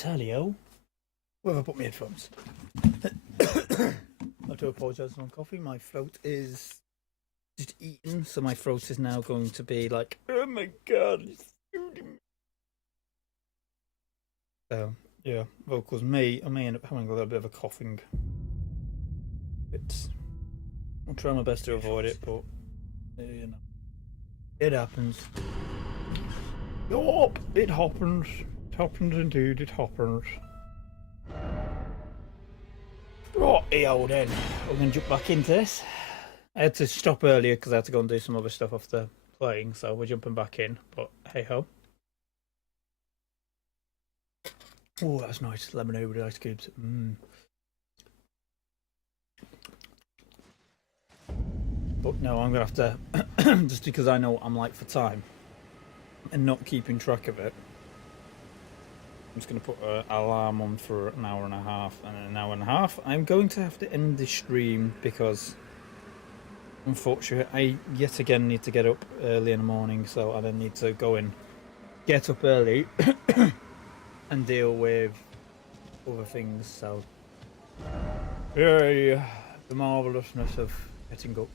Italio. Where have I put my headphones? I do apologise for my coffee. My throat is just eaten, so my throat is now going to be like, oh my god, it's shooting me. So, yeah, vocals. I may end up having a little bit of a coughing. I'll try my best to avoid it, but, you know, it happens. Yup, it happens. It happens indeed, it happens. Right, then. We're going to jump back into this. I had to stop earlier because I had to go and do some other stuff after playing, so we're jumping back in, but hey ho. Oh, that's nice. Lemonade with ice cubes. But no, I'm going to have to, just because I know what I'm like for time and not keeping track of it, I'm just going to put an alarm on for an hour and a half, and in an hour and a half I'm going to have to end the stream because unfortunately I yet again need to get up early in the morning, so I then need to go and get up early and deal with other things, so yay, the marvellousness of getting up.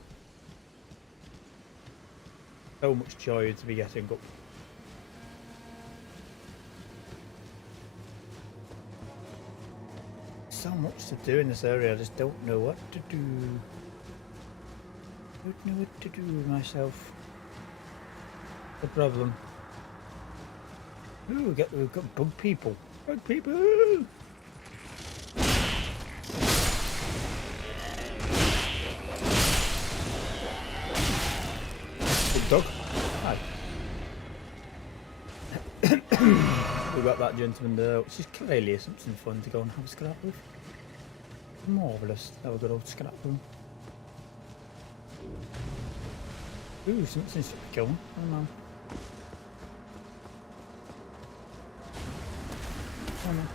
So much joy to be getting up. So much to do in this area, I just don't know what to do. Don't know what to do with myself. The problem. Ooh, we've got bug people. Bug people! Big dog. Hi. We've got that gentleman there, which is clearly something fun to go and have a scrap with. Marvellous. Have a good old scrap with him. Ooh, something's going. Oh no. Oh no.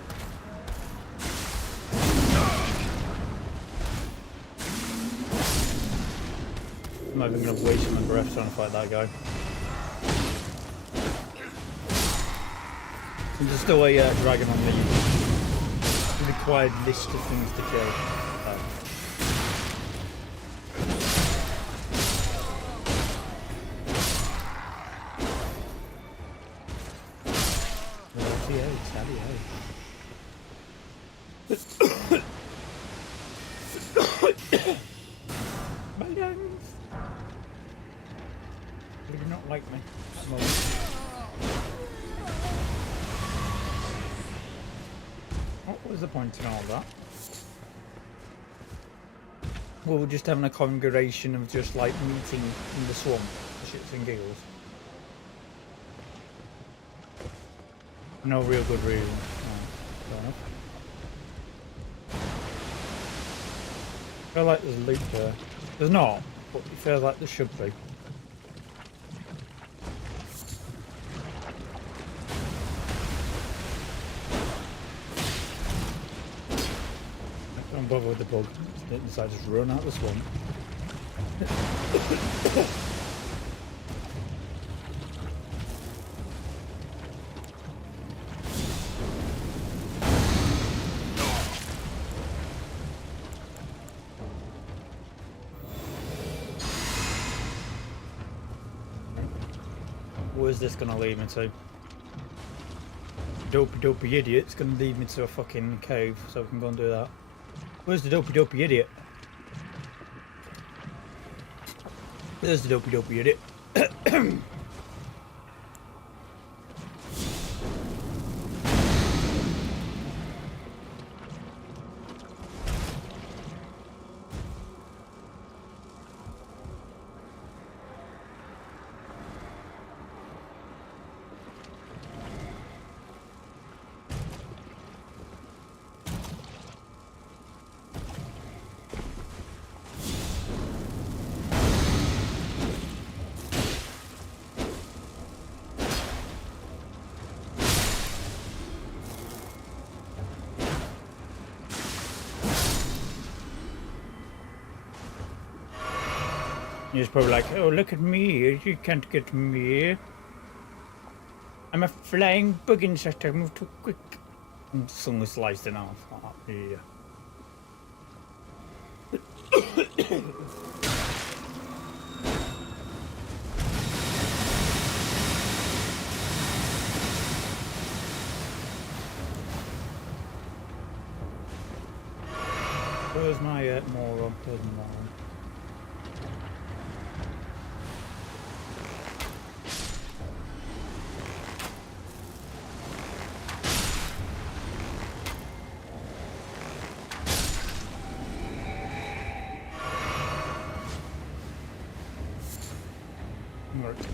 I'm not even going to waste my breath trying to fight that guy. I'm just still a dragon on the required list of things to kill. My lungs! They do not like me at the moment. What was the point in all that? Well, we're just having a congregation of just like meeting in the swamp for shits and giggles. No real good reason. Fair enough. I feel like there's loot there. There's not, but it feels like there should be. Don't bother with the bug. It decides to just run out the swamp. Where's this gonna lead me to? Dopey idiot's gonna lead me to a fucking cave, so we can go and do that. Where's the dopey idiot? There's the dopey idiot. He's probably like, oh, look at me, you can't get me. I'm a flying bug insect, I move too quick. And suddenly sliced in half. Like that. Yeah. Where's my moron? Where's my moron?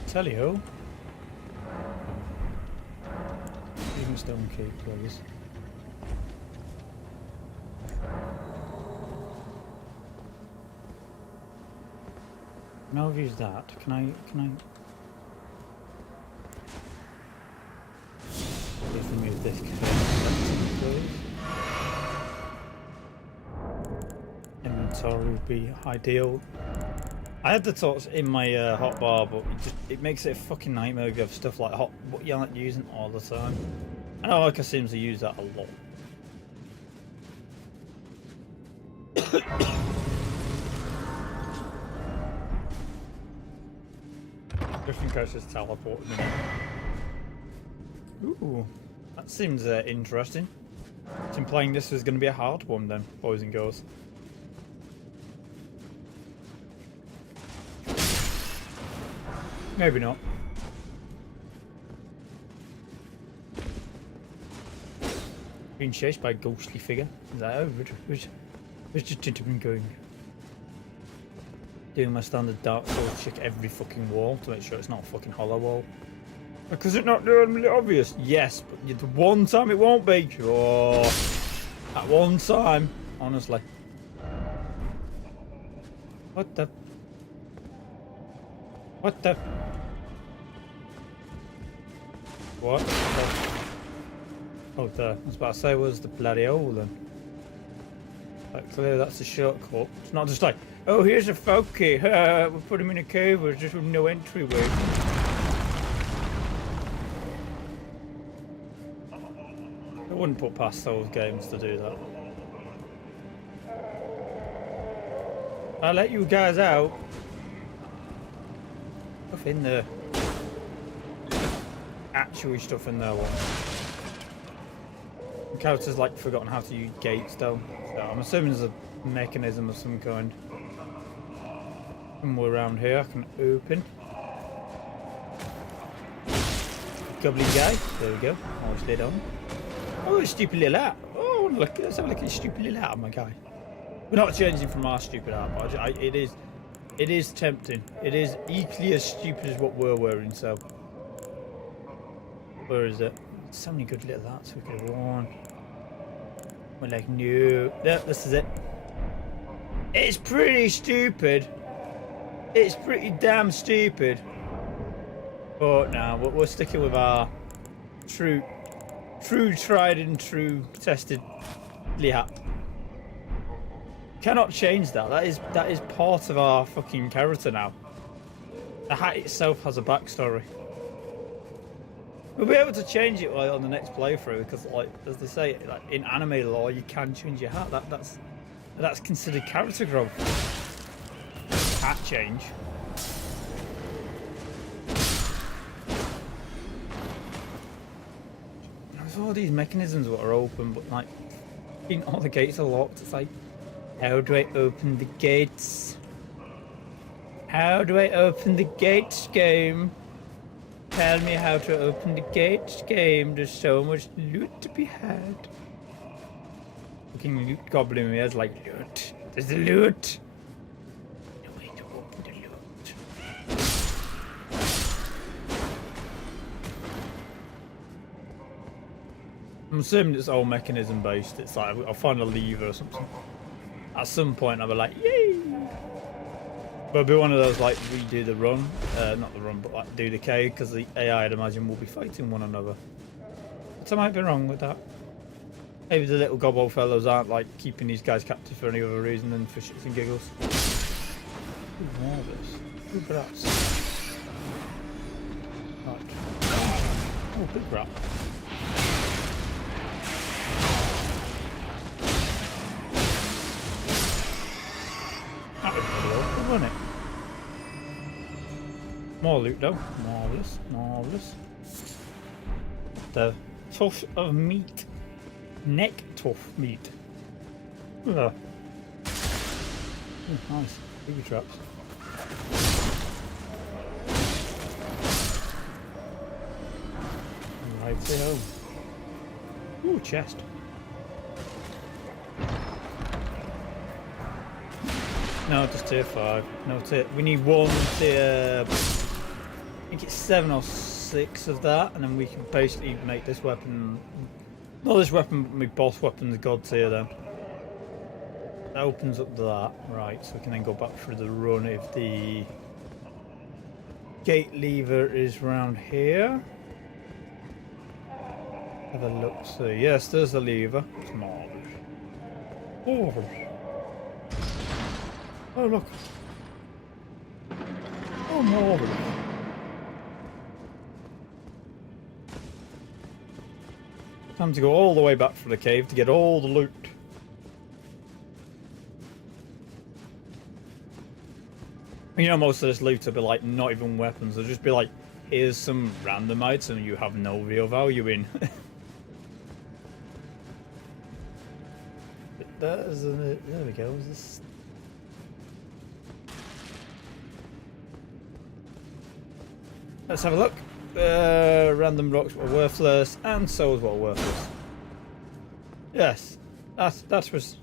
Tell you. Give me stone key, please. Now I've used that. Can I please remove this please. Inventory would be ideal. I had the thoughts in my hotbar, but it makes it a fucking nightmare to have stuff like what you're not using all the time. I know like I seem to use that a lot. Just in case it's teleporting me. Ooh, that seems interesting. It's implying this is going to be a hard one then, boys and girls. Maybe not. Being chased by a ghostly figure. Is that where's the gentleman going? Doing my standard Dark Souls, check every fucking wall to make sure it's not a fucking hollow wall. Because it's not really obvious. Yes, but the one time it won't be. Oh, at one time, honestly. What the? What the? What? Oh, there. I was about to say, where's the bloody hole then? Like, clearly that's a shortcut. It's not just like, oh, here's a folky. We'll put him in a cave with just with no entryway. I wouldn't put past those games to do that. I'll let you guys out. Stuff in there. Actually stuff in there. The character's like forgotten how to use gates though. So I'm assuming there's a mechanism of some kind. Somewhere around here I can open. Gobbly guy. There we go. Always lid on. Oh, a stupid little app. Oh, look. Let's have a look at a stupid little app, my guy. We're not changing from our stupid app. It is tempting. It is equally as stupid as what we're wearing, so. Where is it? So many good little hats we could have worn. We're like, no. Yeah, this is it. It's pretty stupid. It's pretty damn stupid. But no, we're sticking with our true tried and true tested hat. Cannot change that. That is part of our fucking character now. The hat itself has a backstory. We'll be able to change it on the next playthrough because, like, as they say, like, in anime lore, you can change your hat. That's considered character growth. Hat change. There's all these mechanisms that are open, but like, all the gates are locked. It's like, how do I open the gates? How do I open the gates, game? Tell me how to open the gates, game. There's so much loot to be had. Fucking loot goblin me as like, loot. There's the loot. No way to open the loot. I'm assuming it's all mechanism based. It's like, I'll find a lever or something. At some point I'll be like, yay! But it'll be one of those like redo the run, not the run, but like do the cave, because the AI I'd imagine will be fighting one another. But I might be wrong with that. Maybe the little gobbo fellows aren't like keeping these guys captive for any other reason than for shits and giggles. Ooh, more of this. Ooh, perhaps. Right. Oh, big rat. More loot though. Marvellous, marvellous. The tuft of meat. Neck tuft meat. Ugh. Oh, nice. Booby traps. Righty-ho. Ooh, chest. No, just tier 5. No tier. We need one tier. I think it's 7 or 6 of that, and then we can basically make this weapon. Not this weapon, but my boss weapon's god tier then. That opens up that. Right, so we can then go back through the run if the gate lever is round here. Have a look, see. Yes, there's the lever. Small. Oh. Oh, look. Oh, marvellous. Time to go all the way back for the cave to get all the loot. You know, most of this loot will be like not even weapons. It'll just be like, here's some random item you have no real value in. There we go. This... Let's have a look. Random rocks were worthless, and souls were worthless. Yes, that was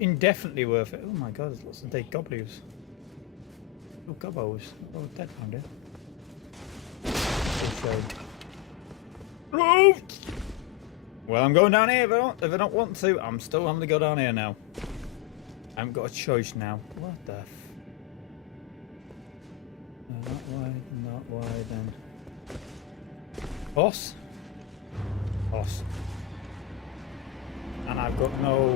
indefinitely worth it. Oh my god, there's lots of dead gobblers. Oh, gobbos. Oh, dead found it. Oh! Well, I'm going down here if I don't want to. I'm still having to go down here now. I haven't got a choice now. What the f... Not wide then. Boss? Boss. And I've got no...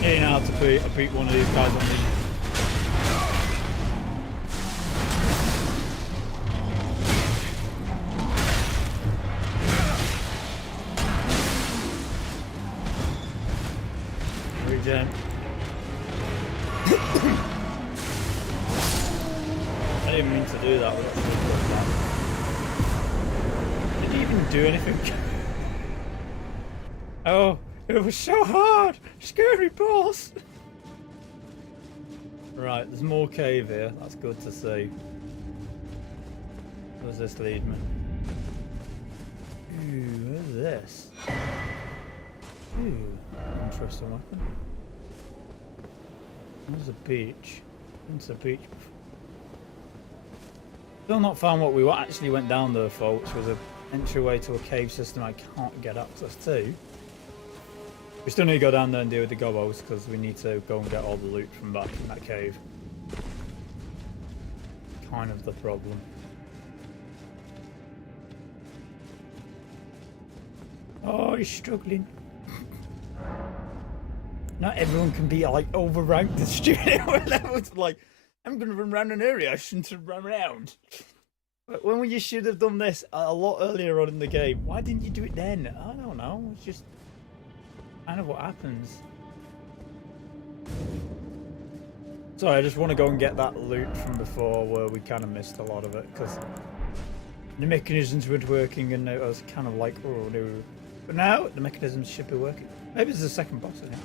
You know how to beat one of these guys on the... Regen. I didn't mean to do that. Did he even do anything? Oh, it was so hard! Scary boss! Right, there's more cave here. That's good to see. Where does this lead me? Ooh, where's this? Ooh, interesting weapon. There's a beach. Into the beach before. Still not found what we actually went down there for, which was an entryway to a cave system I can't get access to. We still need to go down there and deal with the gobos because we need to go and get all the loot from back in that cave. Kind of the problem. Oh, he's struggling. Not everyone can be like overranked at studio levels. Like, I'm going to run around an area I shouldn't have run around. But when you should have done this a lot earlier on in the game, why didn't you do it then? I don't know. It's just kind of what happens. Sorry, I just want to go and get that loot from before where we kind of missed a lot of it because the mechanisms weren't working and it was kind of like, oh no. But now the mechanisms should be working. Maybe there's a second boss in here.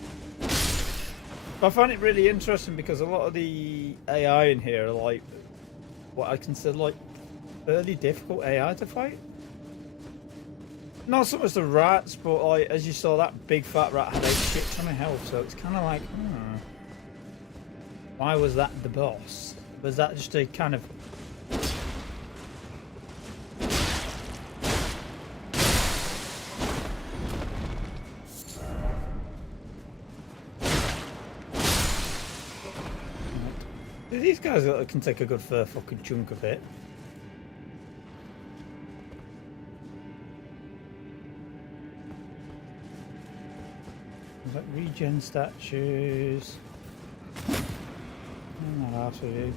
But I find it really interesting because a lot of the AI in here are like what I consider like fairly difficult AI to fight. Not so much the rats, but like as you saw, that big fat rat had 8 ton of health, so it's kind of like, why was that the boss? Was that just a kind of... These guys can take a good fucking chunk of it. There's like regen statues. I'm not after you.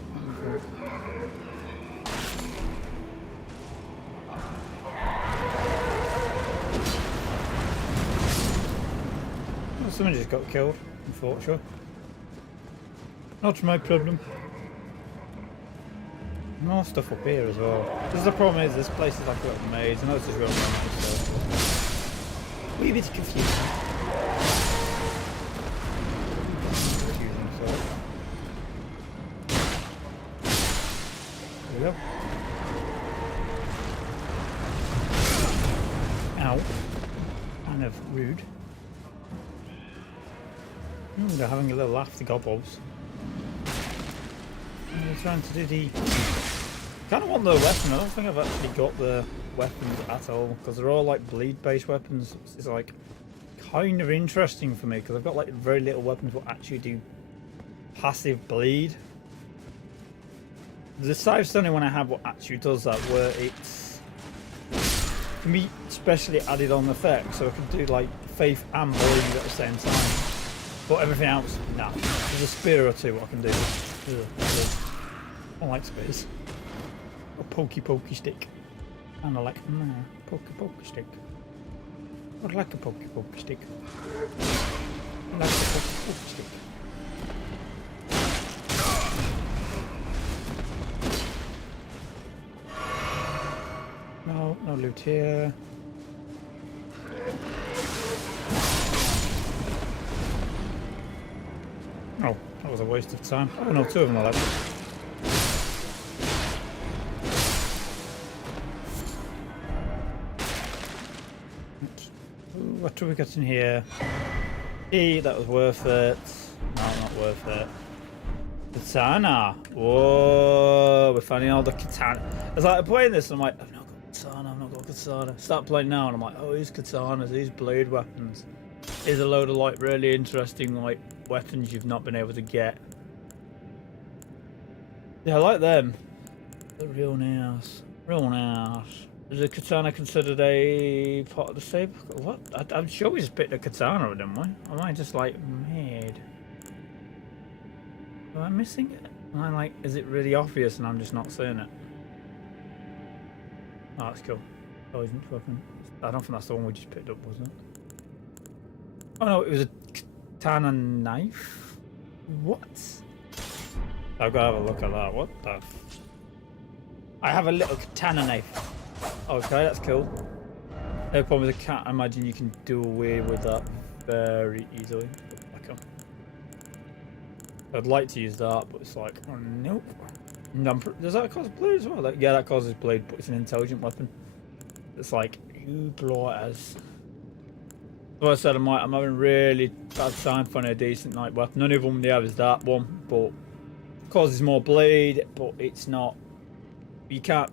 Well, someone just got killed, unfortunately. Not my problem. More stuff up here as well. Because the problem is this place is like a little maze. I know this is real nice, so wee bit confusing. There we go. Ow. Kind of rude. They're having a little laugh, the gobbles. And they're trying to do the... kind of want the weapon. I don't think I've actually got the weapons at all, because they're all like bleed based weapons. It's like kind of interesting for me, because I've got like very little weapons that actually do passive bleed. The Scythe's the only one I have what actually does that, where it's can be specially added on effect, so I can do like faith and bleed at the same time. But everything else, nah. There's a spear or two what I can do. I like spears. A pokey stick. And I like pokey stick. I like a pokey stick. I like a pokey stick. No loot here. Oh, that was a waste of time. Oh no, two of them are left. What do we got in here? That was worth it. No, not worth it. Katana. Whoa, we're finding all the katana. It's like I'm playing this and I'm like, I've not got katana, I've not got katana. Start playing now and I'm like, oh, these katanas, these blade weapons. Here's a load of like really interesting like weapons you've not been able to get. Yeah, I like them. They're real nice. Real nice. Is a katana considered a part of the save? What? I'm sure we just picked a katana, didn't we? Am I just like mad? Am I missing it? Am I like, is it really obvious and I'm just not seeing it? Oh, that's cool. Poisoned weapon. I don't think that's the one we just picked up, was it? Oh no, it was a katana knife? What? I've got to have a look at that. What the f... I have a little katana knife. Okay, that's cool. No problem with the cat. I imagine you can do away with that very easily. Okay. I'd like to use that, but it's like, oh, nope. Does that cause bleed as well? Like, yeah, that causes bleed, but it's an intelligent weapon. It's like, you blow it as... So I said I'm having really bad time finding a decent night weapon. None of them they have is that one, but causes more bleed, but it's not. You can't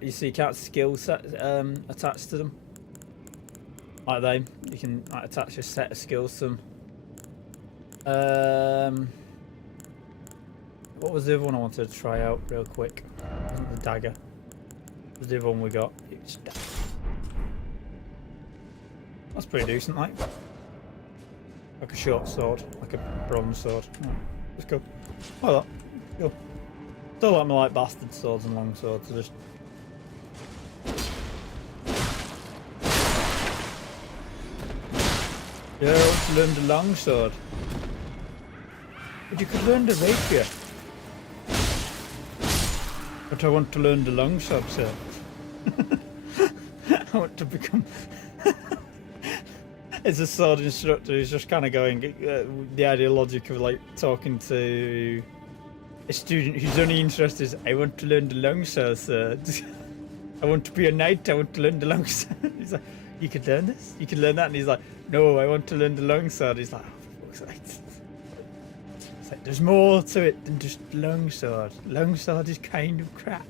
you can't skill set attached to them like they. You can like, attach a set of skills to them. What was the other one I wanted to try out real quick? The dagger. What was the other one we got? It's dagger. That's pretty decent, like a short sword, like a bronze sword. Right, let's go. Oh, that. Go. Still like my like bastard swords and long swords. So just. Yeah, I want to learn the long sword. But you could learn the rapier. But I want to learn the long sword, sir. I want to become. It's a sword instructor who's just kind of going the ideologic of like talking to a student who's only interested is, I want to learn the longsword, sir. I want to be a knight, I want to learn the longsword. He's like, you could learn this? You could learn that? And he's like, no, I want to learn the longsword. He's like, oh, for fuck's sake. It's like, there's more to it than just longsword. Longsword is kind of crap.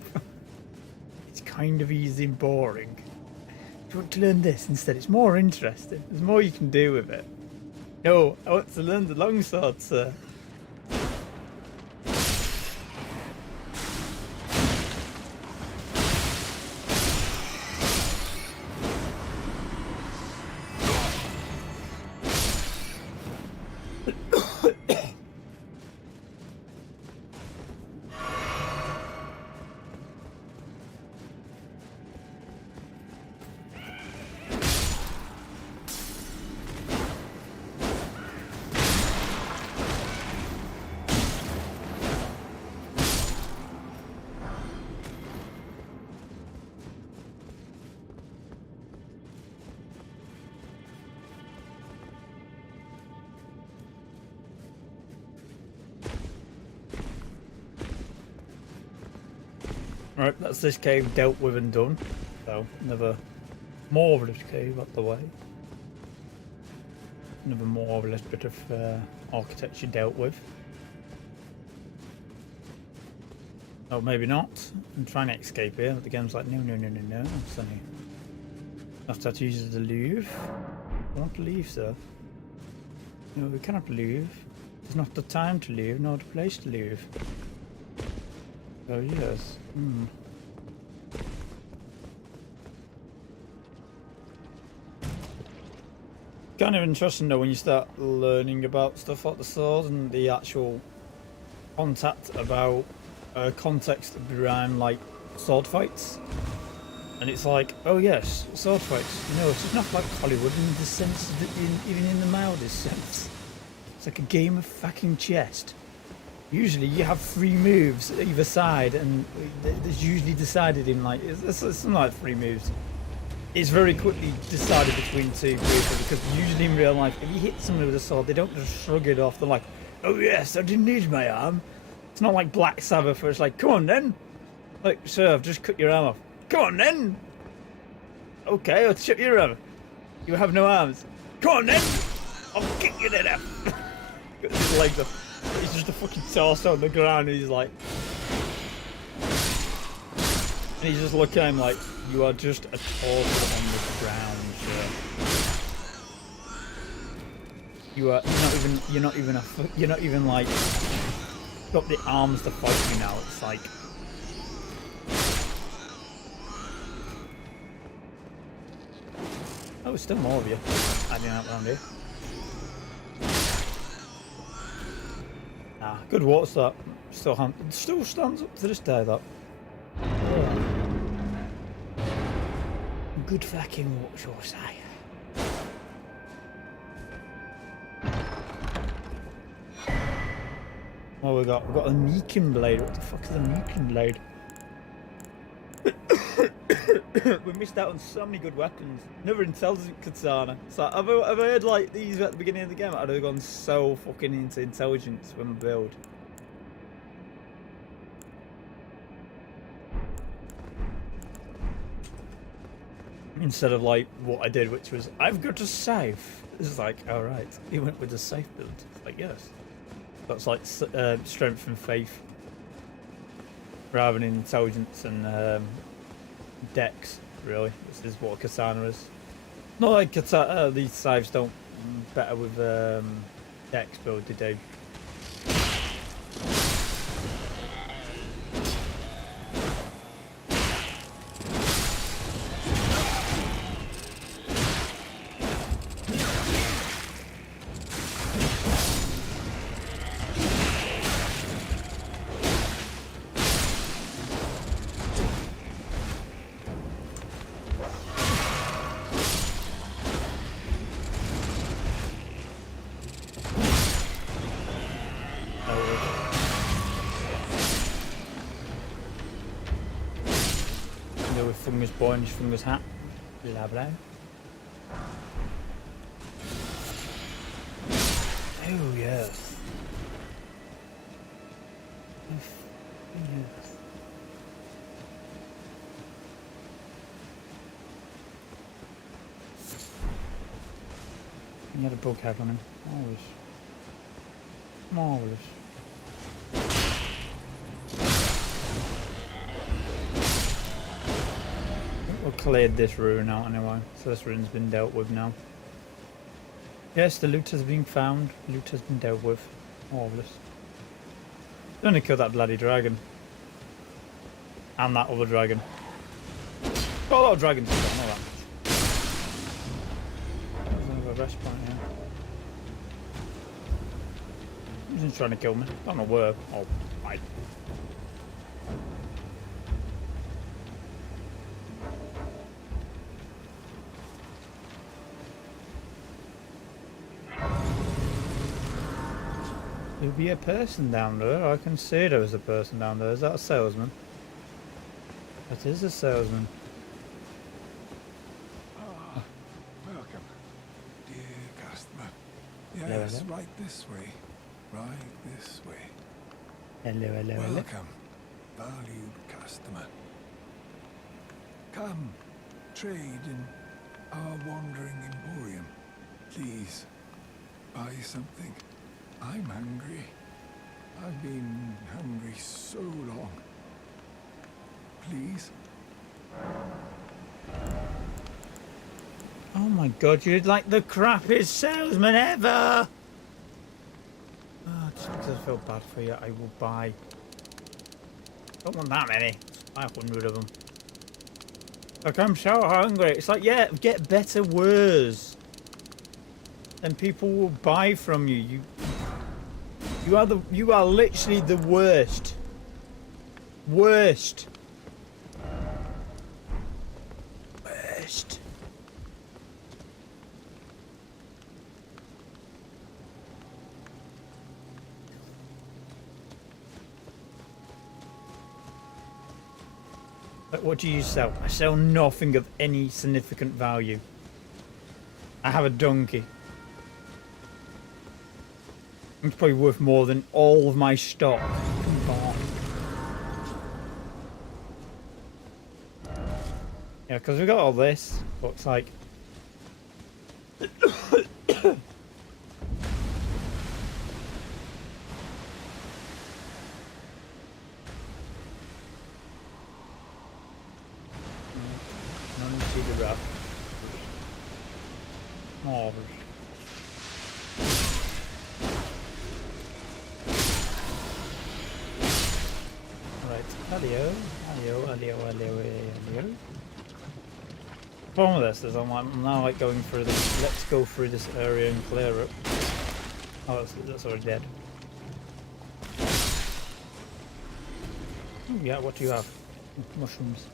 It's kind of easy and boring. You want to learn this instead? It's more interesting. There's more you can do with it. No, I want to learn the longsword, sir. Right, that's this cave dealt with and done. So, another marvellous cave up the way. Another marvellous bit of architecture dealt with. Oh, maybe not. I'm trying to escape here, but the game's like, no, no, no, no, no. Sonny. After that uses the leave. We want to leave, sir. No, we cannot leave. It's not the time to leave, nor the place to leave. Oh, yes. Hmm. Kind of interesting though when you start learning about stuff like the sword and the actual context behind like sword fights. And it's like, oh yes, sword fights. No, it's not like Hollywood in the sense, even in the mildest sense. It's like a game of fucking chess. Usually you have 3 moves either side, and there's usually decided in like, it's something like 3 moves. It's very quickly decided between 2 people, because usually in real life, if you hit someone with a sword, they don't just shrug it off. They're like, oh yes, I didn't need my arm. It's not like Black Sabbath where it's like, come on then. Like, sir, I've just cut your arm off. Come on then. Okay, I'll chip your arm. You have no arms. Come on then. I'll kick you to death. Got his legs up. He's just a fucking torso on the ground, and he's like, and he's just looking at him like, you are just a torso on the ground, sir. You're not even like, got the arms to fight me now. It's like, oh, there's still more of you hiding out around here. Nah, good water start. Still stands up to this day, that. Oh. Good fucking water source, eh? What we got? We've got a Meekin blade. What the fuck is a Meekin blade? We missed out on so many good weapons. Another intelligent katana. So I've heard like these at the beginning of the game. I'd have gone so fucking into intelligence when I build. Instead of like what I did, which was I've got a safe. It's like, all right, he went with the safe build. It's like, yes, that's like strength and faith rather than intelligence and dex. Really, this is what a katana is. Not like katana. These saves don't better with dex build, did they? With Fungus Boy and his Fungus hat. Blah blah. Oh yes. Oh yes. He had a bug head on him. Marvellous. Marvellous. We've cleared this ruin out anyway, so this ruin's been dealt with now. Yes, the loot has been found. Loot has been dealt with. Marvellous. Only kill that bloody dragon. And that other dragon. Got a lot of dragons in there, I know that. There's another rest point here. He's trying to kill me. Don't know where. Oh, right. There'll be a person down there. I can see there is a person down there. Is that a salesman? That is a salesman. Ah, welcome, dear customer. Yes, hello. right this way. Right this way. Hello, hello, hello. Welcome, valued customer. Come, trade in our wandering emporium. Please, buy something. I'm hungry. I've been hungry so long. Please? Oh my god, you're like the crappiest salesman ever! Oh, just because I feel bad for you, I will buy. Don't want that many. 500 of them. Like, I'm so hungry. It's like, yeah, get better wares. And people will buy from you. You are literally the worst. Worst. Worst. But what do you sell? I sell nothing of any significant value. I have a donkey. It's probably worth more than all of my stock combined. Yeah, because we got all this. Looks like. Oh, right. Hello. Problem with this is I'm now like going through this. Let's go through this area and clear it. Oh, that's already dead. Oh, yeah, what do you have? Mushrooms.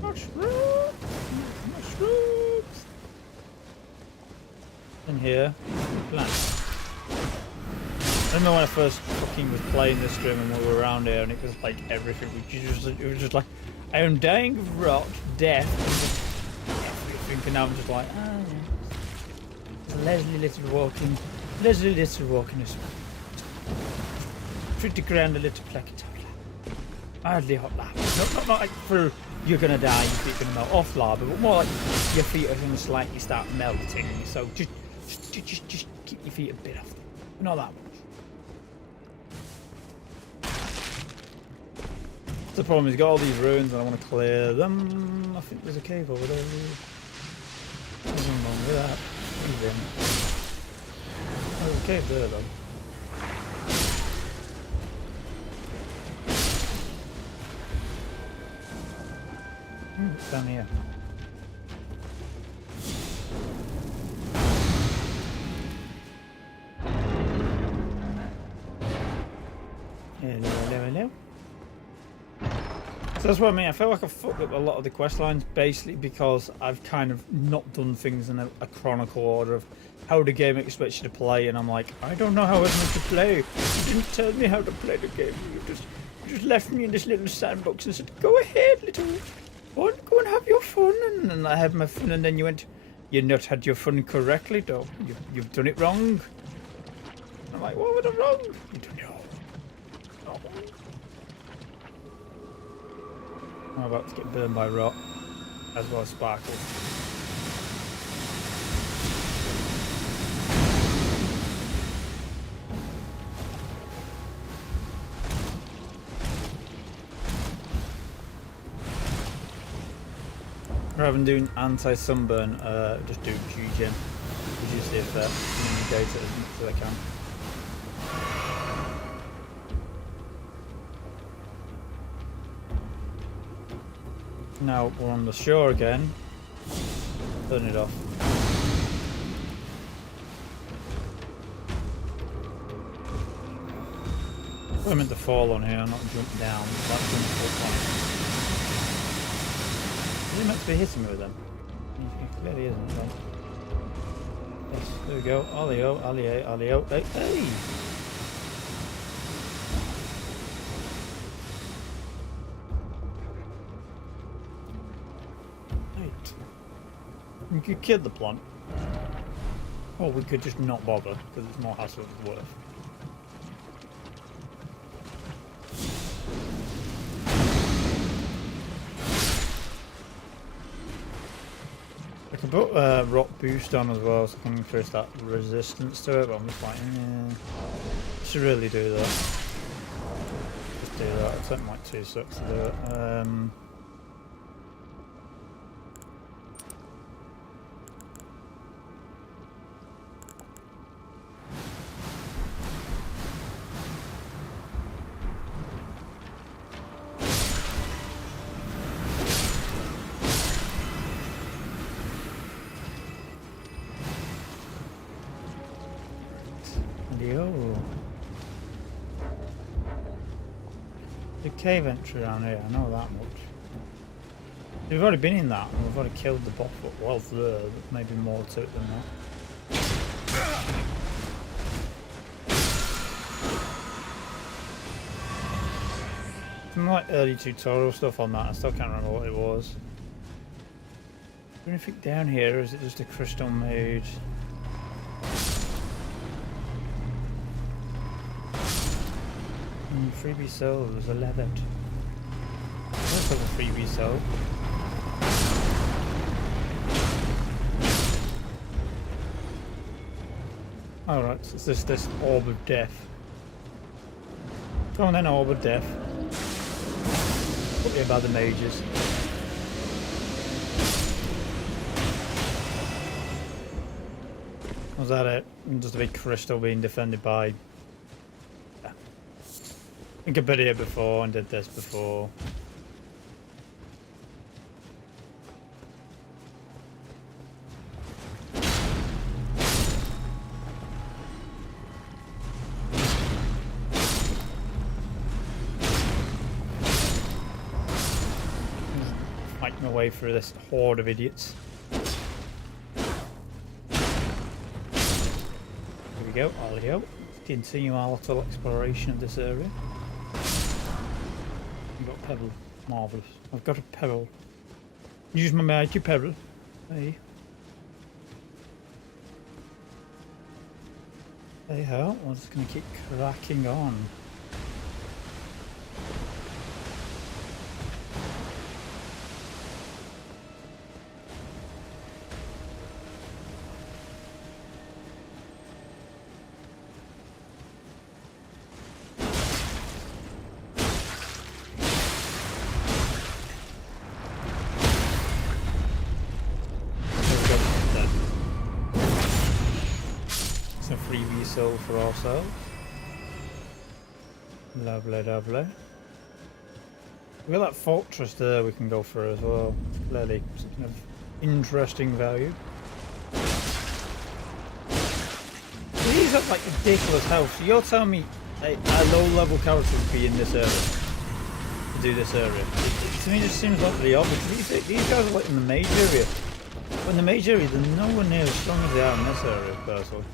Mushrooms! In here, plants. I remember when I first fucking was playing this game and we were around here and it was like everything. It was just like, I am dying of rot, death, everything, and now I'm just like, ah, yeah. Leslie little walking this way. 50 grand a little placket. Hardly hot lava. Not like for you're gonna die, your feet gonna melt off lava, but more like your feet are gonna slightly start melting. So just keep your feet a bit off. Not that much. The problem is, got all these ruins and I want to clear them. I think there's a cave over there. Nothing wrong with that. There's a cave there though. It's down here. Hello. So that's what I mean. I feel like I've fucked up a lot of the quest lines basically because I've kind of not done things in a chronicle order of how the game expects you to play, and I'm like, I don't know how it's meant to play. You didn't tell me how to play the game. You just left me in this little sandbox and said, go ahead, little one, go and have your fun. And then I had my fun, and then you went, you've not had your fun correctly, though. You've done it wrong. I'm like, what was I wrong? You don't know. Oh. I'm about to get burned by rot, as well as sparkle. Rather than doing anti-sunburn, just do Q-Gen. Reduce the effect and data as much as I can. Now we're on the shore again. Turn it off. I meant to fall on here, not jump down. Like jump up on it. Is he meant to be hitting me with them? He clearly isn't. Right? Yes, there we go. Ollie-o. Hey! We could kill the plant, or we could just not bother because it's more hassle than worth. I put rock boost on as well, so I can increase that resistance to it, but I'm just like, should really do that. Just do that. It'll take like 2 seconds to do it. The cave entry around here, I know that much. We've already been in that, and we've already killed the boss, but well there, there's maybe more to it than that. Some like early tutorial stuff on that, I still can't remember what it was. Is there anything down here, or is it just a crystal mage? Freebie soul was 11. Let's have a freebie soul. Alright, so it's this orb of death. Go on then, orb of death. Put here by the mages. Was that it? Just a big crystal being defended by... I think I've been here before and did this before. Fighting my way through this horde of idiots. Here we go, ollie-o. Let's continue our little exploration of this area. I've got a pebble. Marvellous. I've got a pebble. Use my magic pebble. Hey. Hey ho, we're just going to keep cracking on. Freebie soul for ourselves. Lovely, lovely. We've got that fortress there we can go through as well. Clearly something of interesting value. These are like ridiculous health. So you're telling me a low level character would be in this area to do this area? To me it just seems like the obvious. These guys are like in the mage area. But in the mage area they're nowhere near as strong as they are in this area, personally.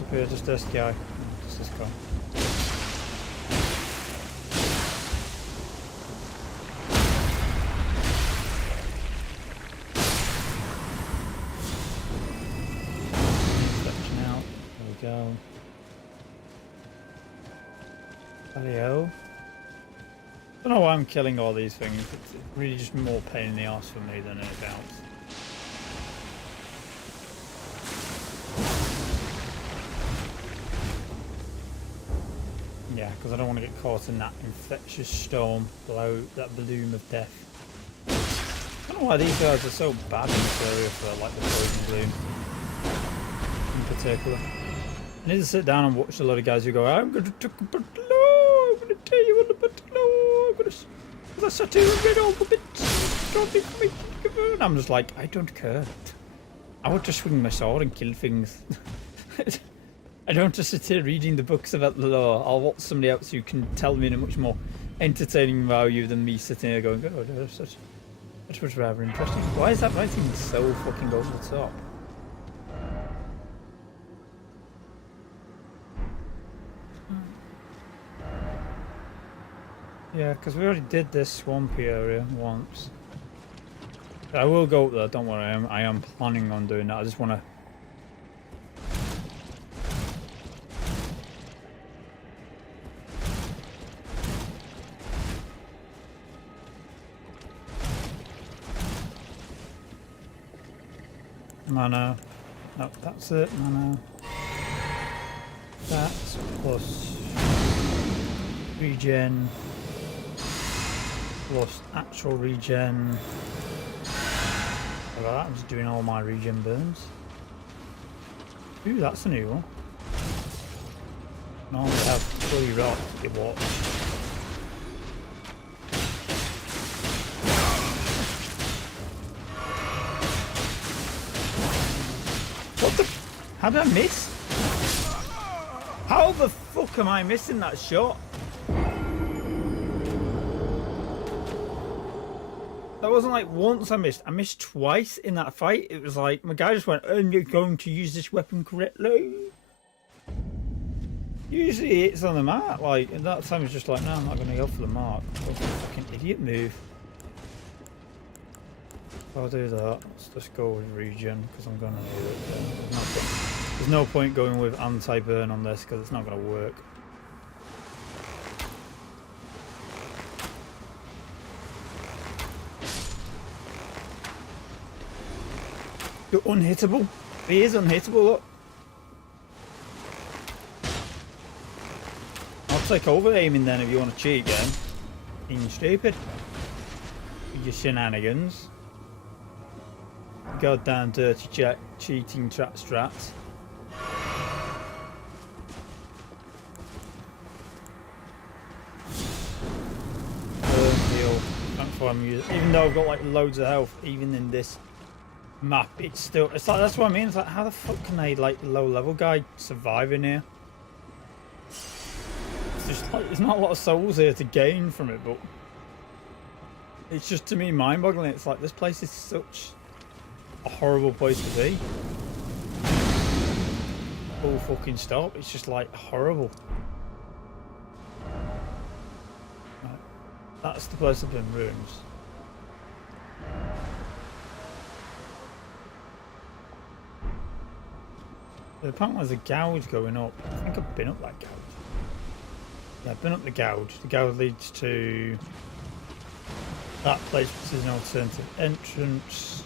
Up here, just this guy. Just this guy. Stretching out. There we go. Hello. I don't know why I'm killing all these things. It's really just more pain in the arse for me than anything else. Yeah, because I don't want to get caught in that infectious storm, that bloom of death. I don't know why these guys are so bad in this area for like the poison bloom in particular. I need to sit down and watch a lot of guys who go, I'm going to talk about the law, I'm going to tell you all about the law, I'm going to... I sat here and read all the bits, don't information. And I'm just like, I don't care. I want to swing my sword and kill things. I don't just sit here reading the books about the law. I'll watch somebody else who can tell me in a much more entertaining value than me sitting here going, oh, that was rather interesting. Why is that writing so fucking over the top? Yeah, because we already did this swampy area once. I will go up there, don't worry, I am planning on doing that. I just want to Mana. No, that's it. Mana. That's plus regen. Plus actual regen. Look at that, I'm just doing all my regen burns. Ooh, that's a new one. Normally I have 3 rocks, you watch. What the? How did I miss? How the fuck am I missing that shot? That wasn't like once I missed twice in that fight. It was like my guy just went, and you're going to use this weapon correctly. Usually it's on the mark, like, and that time it's just like, no, I'm not going to go for the mark. What a fucking idiot move. I'll do that. Let's just go with regen because I'm going to need it. There's no point going with anti-burn on this because it's not going to work. You're unhittable. He is unhittable, look. I'll take over aiming then if you want to cheat again. Being stupid. With your shenanigans. Goddamn dirty cheating strats. Heal. That's what I'm using. Even though I've got like loads of health, even in this map, it's like, that's what I mean. It's like, how the fuck can a like low level guy survive in here? It's just like, there's not a lot of souls here to gain from it, but it's just, to me, mind boggling. It's like, this place is such a horrible place to be. Full fucking stop. It's just like horrible. Right. That's the place up in ruins. Apparently there's a gouge going up. I think I've been up that gouge. Yeah, I've been up the gouge. The gouge leads to that place, which is an alternative entrance,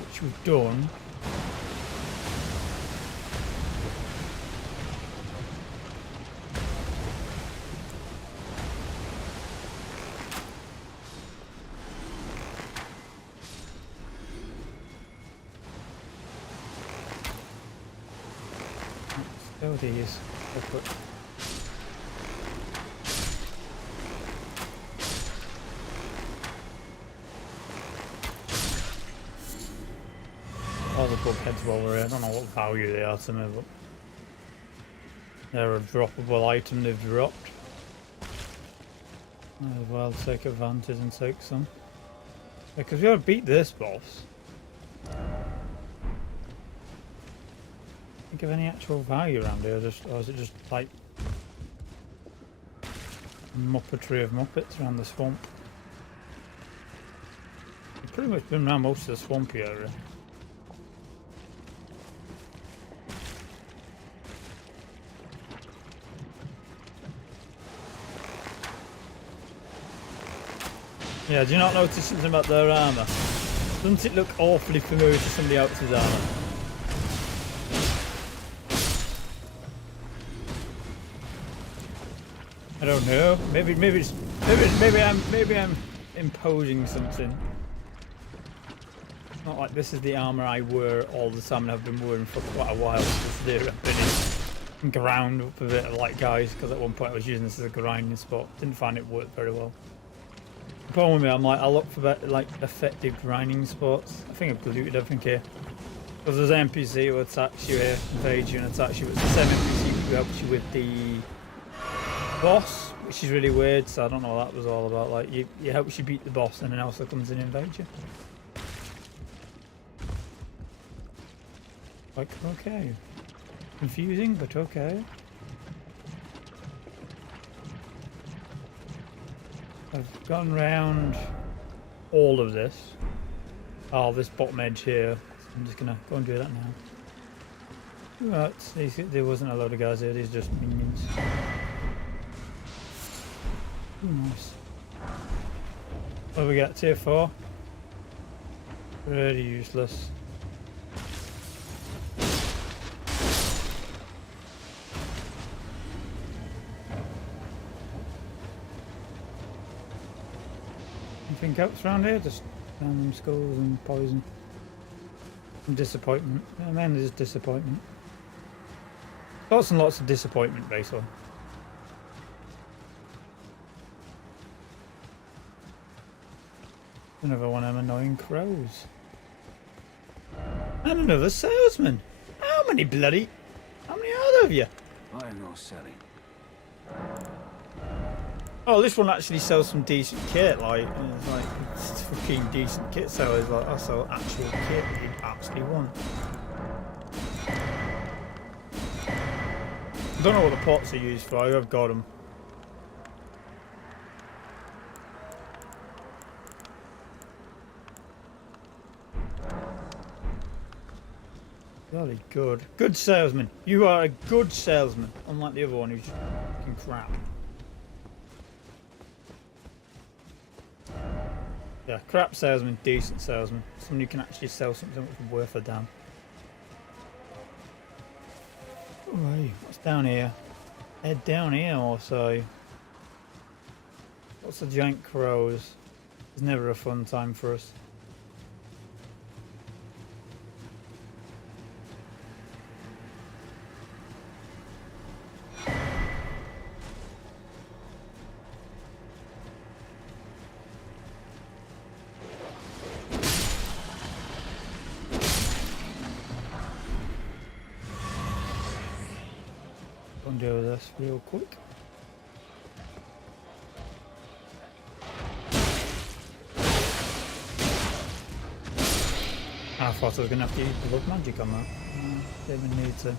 which we've done. Oh, these. All the bug heads while we're here. I don't know what value they are to me, but they're a droppable item they've dropped. Might as well take advantage and take some. Because we gotta beat this boss. Think of any actual value around here, or is it just like a muppetry of muppets around the swamp? We've pretty much been around most of the swampy area. Yeah, do you not notice something about their armour? Doesn't it look awfully familiar to somebody else's armour? I don't know. Maybe I'm imposing something. It's not like this is the armor I wear all the time and I've been wearing for quite a while. I've been in ground up a bit like guys, because at one point I was using this as a grinding spot. Didn't find it worked very well. The problem with me, I'm like, I look for better, like effective grinding spots. I think I've looted everything here. Because there's an NPC who attacks you here, invades you and attacks you. It's the same NPC who helps you with the boss, which is really weird, so I don't know what that was all about. Like, he helps you beat the boss and then also comes in and invades you. Like, okay. Confusing, but okay. I've gone round all of this. Oh, this bottom edge here. So I'm just gonna go and do that now. Right, there wasn't a load of guys here, these are just minions. Ooh, nice. What do we got? Tier 4? Pretty useless. Anything else around here? Just random skulls and poison. And disappointment. Yeah, mainly just disappointment. Lots and lots of disappointment, basically. Another one of them annoying crows. And another salesman. How many are there of you? I am no selling. Oh, this one actually sells some decent kit. It's fucking decent kit sellers. Like, I sell actual kit that you'd actually want. I don't know what the pots are used for. I've got them. Bloody good. Good salesman. You are a good salesman. Unlike the other one who's fucking crap. Yeah, crap salesman, decent salesman. Someone who can actually sell something that's worth a damn. Alright, what's down here? Head down here also. Lots of giant crows. It's never a fun time for us. Do this real quick. I thought I was going to have to use blood magic on that. Didn't even need to.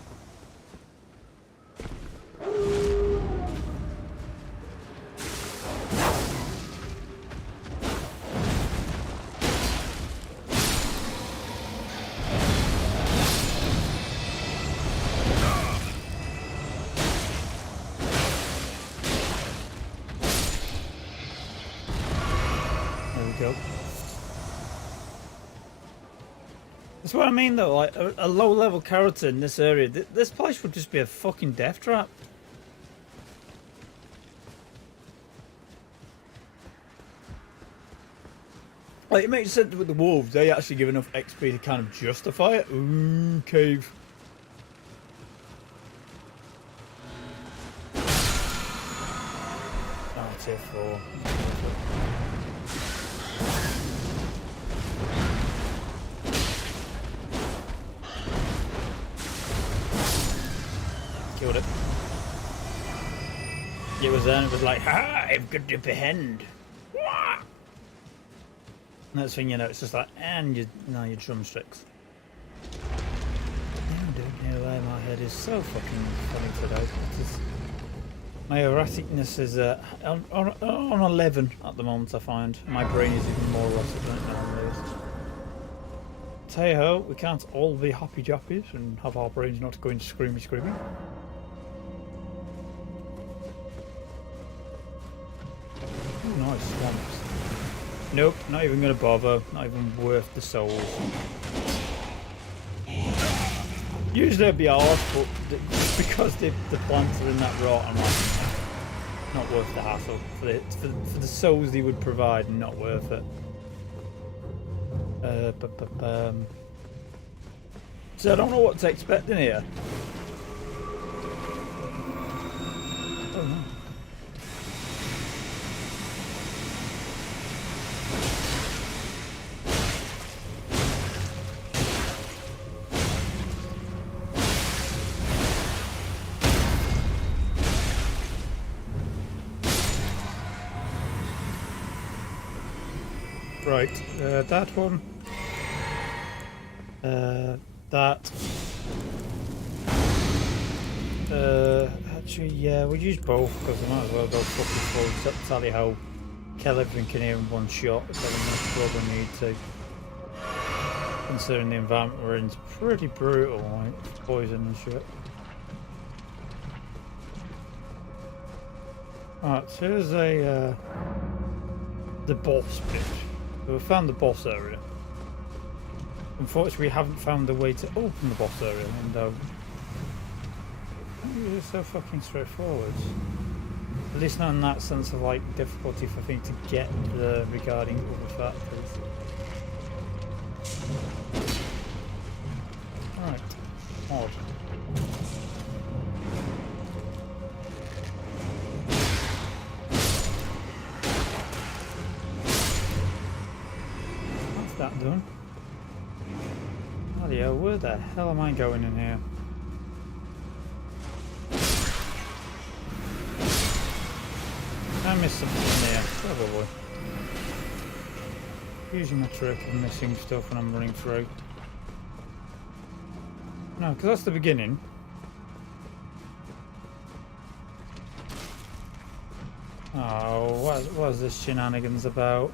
That's what I mean though, like a low level character in this area, this place would just be a fucking death trap. Like, it makes sense with the wolves, they actually give enough XP to kind of justify it. Ooh, cave. Oh, tier 4. Killed it. It was then, it was like, ha! I've got the upper hand. Wah! Next thing you know, it's just like, and your drumsticks. I don't know why my head is so fucking funny today. My erraticness is on 11 at the moment, I find. My brain is even more erratic than it normally is. Hey-ho, we can't all be happy jappies and have our brains not going screamy. Ooh, nice swamps. Nope, not even gonna bother. Not even worth the souls. Usually I'd be hard, but just because the plants are in that rot, I'm like, not worth the hassle. For the souls they would provide, not worth it. So I don't know what to expect in here. Oh no. Right, that one. That. Actually, yeah, we'll use both because I might as well go fucking full. Tell you how kill everything in here in one shot if I probably need to. Considering the environment we're in, it's pretty brutal, like it's poison and shit. Alright, so here's the boss bit. So we found the boss area. Unfortunately, we haven't found a way to open the boss area window. It's so fucking straightforward. At least not in that sense of like difficulty for me to get there regarding other factors. Alright. Odd. That's that done. Bloody hell, where the hell am I going in here? I missed something in there, probably. Usually my trick of missing stuff when I'm running through. No, because that's the beginning. Oh, what is this shenanigans about?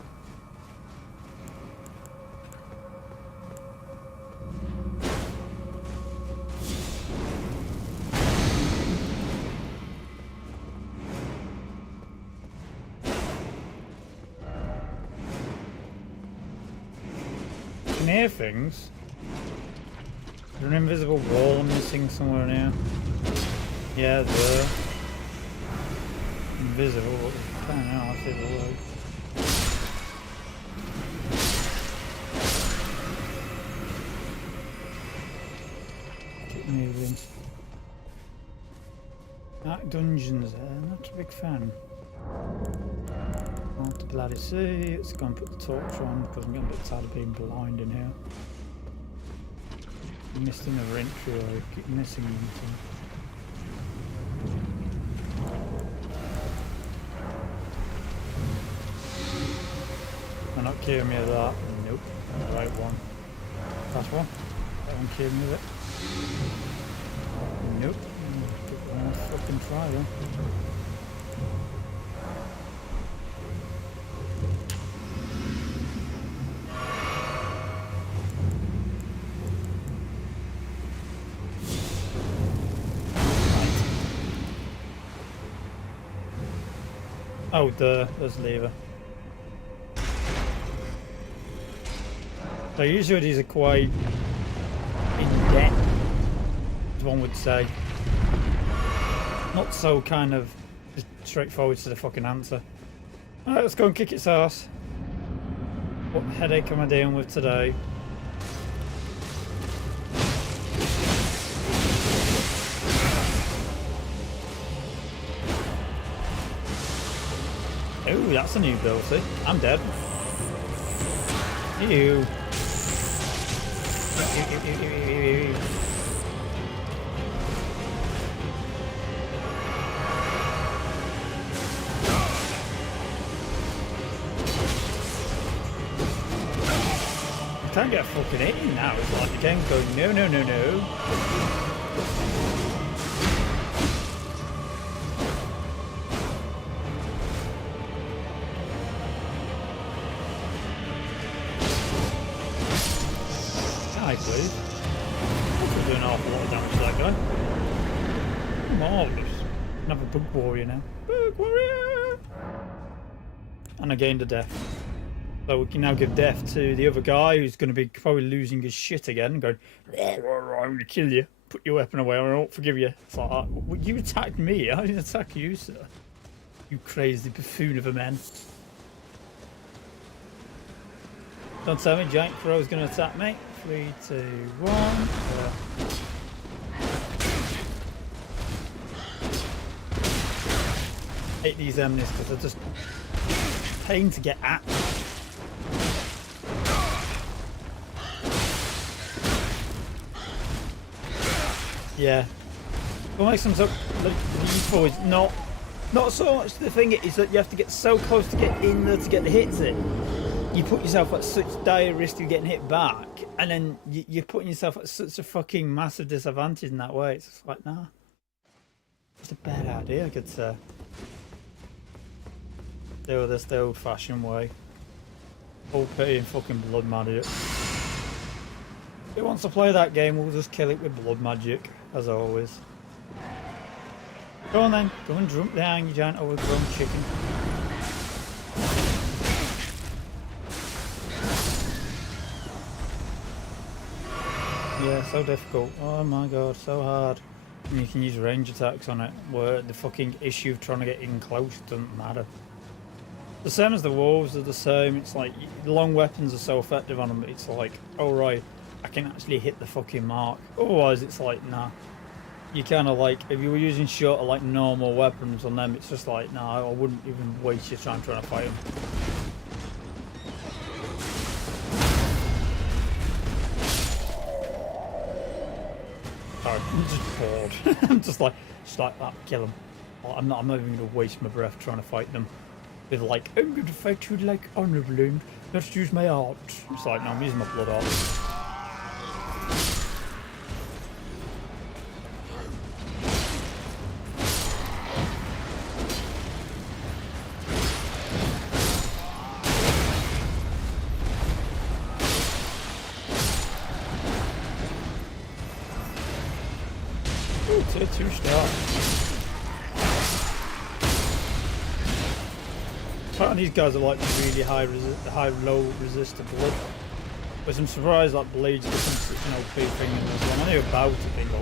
I can hear things. Is there an invisible wall I'm missing somewhere in here? Yeah, there. Invisible. I don't know, I'll see the word. Keep moving. Dark dungeons there, not a big fan. Not to bloody see. Let's go and put the torch on because I'm getting a bit tired of being blind in here. I missed another entry, I keep missing anything. I'm not curing me of that. Nope, not the right one. Last one. That one cured me of it. Nope. Give it one more fucking try then. Oh, there's the lever. So usually these are quite in-depth, as one would say. Not so kind of just straightforward to the fucking answer. Alright, let's go and kick its ass. What headache am I dealing with today? Ooh, that's a new ability. I'm dead. Ew. I can't get a fucking hit in now. It's like the game's going, no, no, no, no. Please. I'm doing an awful lot of damage to that guy. Marvellous. I have a bug warrior now. Bug warrior! And I gained a death. So we can now give death to the other guy who's going to be probably losing his shit again and going, I'm going to kill you. Put your weapon away or I won't forgive you. It's like, well, you attacked me. I didn't attack you, sir. You crazy buffoon of a man. Don't tell me Giant Crow's going to attack me. 3, 2, 1. Hate these enemies because they're just pain to get at. Yeah. What makes them so useful is not so much the thing is that you have to get so close to get in there to get the hits in. You put yourself at such dire risk of getting hit back, and then you're putting yourself at such a fucking massive disadvantage in that way. It's just like, nah. It's a bad idea, I could say. Do this the old-fashioned way. OP and fucking blood magic. Who wants to play that game, we'll just kill it with blood magic, as always. Go on then, go and jump down, you giant overgrown chicken. Yeah, so difficult. Oh my god, so hard. And you can use range attacks on it, where the fucking issue of trying to get in close doesn't matter. The same as the wolves are the same. It's like the long weapons are so effective on them. It's like, oh right, I can actually hit the fucking mark. Otherwise, it's like nah. You kind of like if you were using shorter like normal weapons on them, it's just like nah. I wouldn't even waste your time trying to fight them. Sorry, I'm just bored. I'm just like that. Kill them. I'm not even gonna waste my breath trying to fight them. With like, I'm going to fight you like honourably and let's use my art. It's like, no, I'm using my blood art. Ooh, tier 2 star. Apparently these guys are like really low resist to blood. But I'm surprised that Blade's become such an OP thing in this one. I knew about it being OP,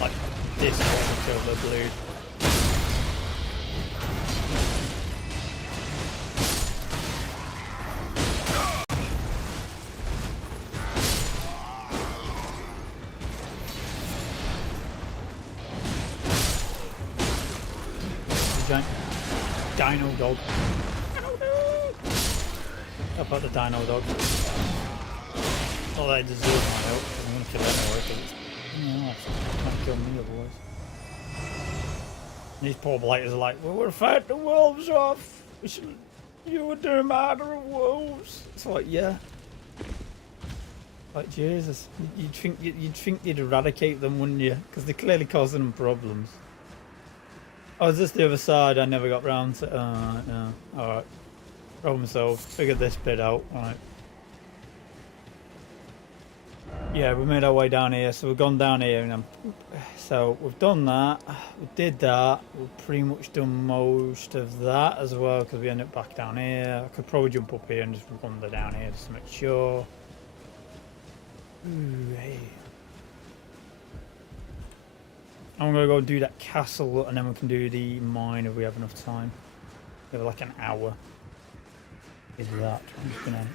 like this one to kill the Blade. Dino dog. How about the dino dog? Oh, they deserve my help. I'm gonna kill them anyway because it's can't kill me otherwise. These poor blighters are like, well, we're fighting the wolves off. You were doing matter of wolves. It's like, yeah. Like Jesus, you'd think you'd eradicate them, wouldn't you? Because they're clearly causing them problems. Oh, is this the other side? I never got round to. No. Alright. Problem solved. Figured this bit out. Alright. Yeah, we made our way down here. So we've gone down here. And so we've done that. We did that. We've pretty much done most of that as well. Because we ended up back down here. I could probably jump up here and just wander down here just to make sure. Ooh, hey. I'm gonna go do that castle and then we can do the mine if we have enough time. We have like an hour. Is that? I'm just gonna.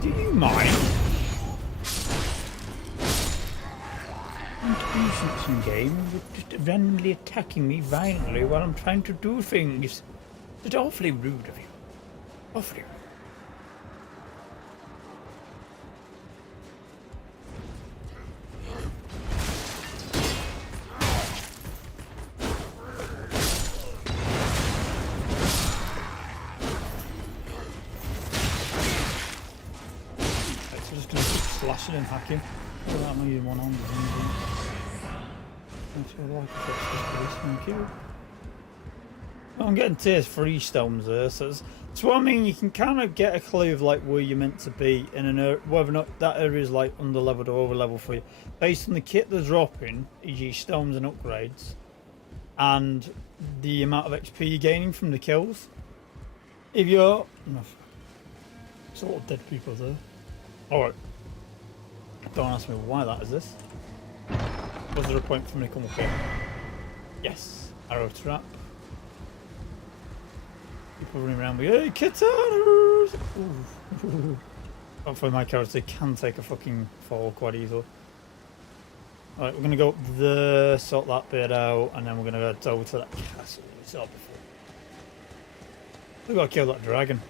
Do you mind? Some game just randomly attacking me violently while I'm trying to do things. It's awfully rude of you. Awfully rude. Slashing and hacking. Look at that, I'm not using one hand. That's what I like. Thank you. Well, I'm getting tier 3 stones there, so it's what I mean. You can kind of get a clue of like where you're meant to be in an area, whether or not that area is like under leveled or over level for you, based on the kit they're dropping, e.g. stones and upgrades, and the amount of XP you're gaining from the kills. If you're, it's a lot of dead people there. All right. Don't ask me why that is this. Was there a point for me to come up here? Yes. Arrow trap. People running around with, hey, katanas! Hopefully my character can take a fucking fall quite easily. Alright, we're going to go up there, sort that bit out, and then we're going to go over to that castle we saw before. We've got to kill that dragon.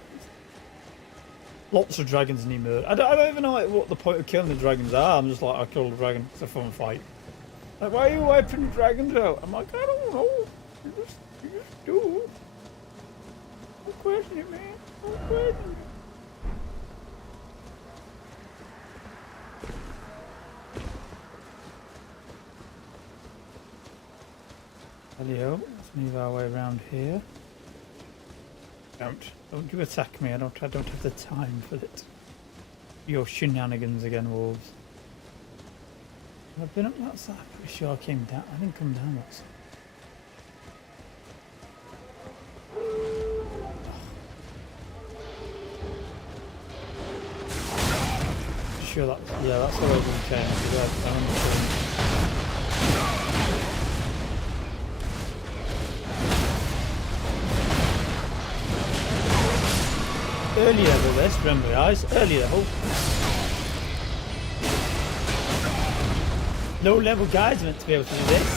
Lots of dragons need murder. I don't even know like, what the point of killing the dragons are. I'm just like, I killed the dragon. It's a fun fight. Like, why are you wiping dragons out? I'm like, I don't know. You just do. Don't question it, man. Don't question it. Hello. Let's move our way around here. Don't you attack me. I don't have the time for it. Your shenanigans again, wolves. I've been up that side. I'm pretty sure I came down. I didn't come down that side. sure that, yeah, that's the way we came. Yeah, I remember seeing it. Early level this, remember guys, early level. Low level guys meant to be able to do this.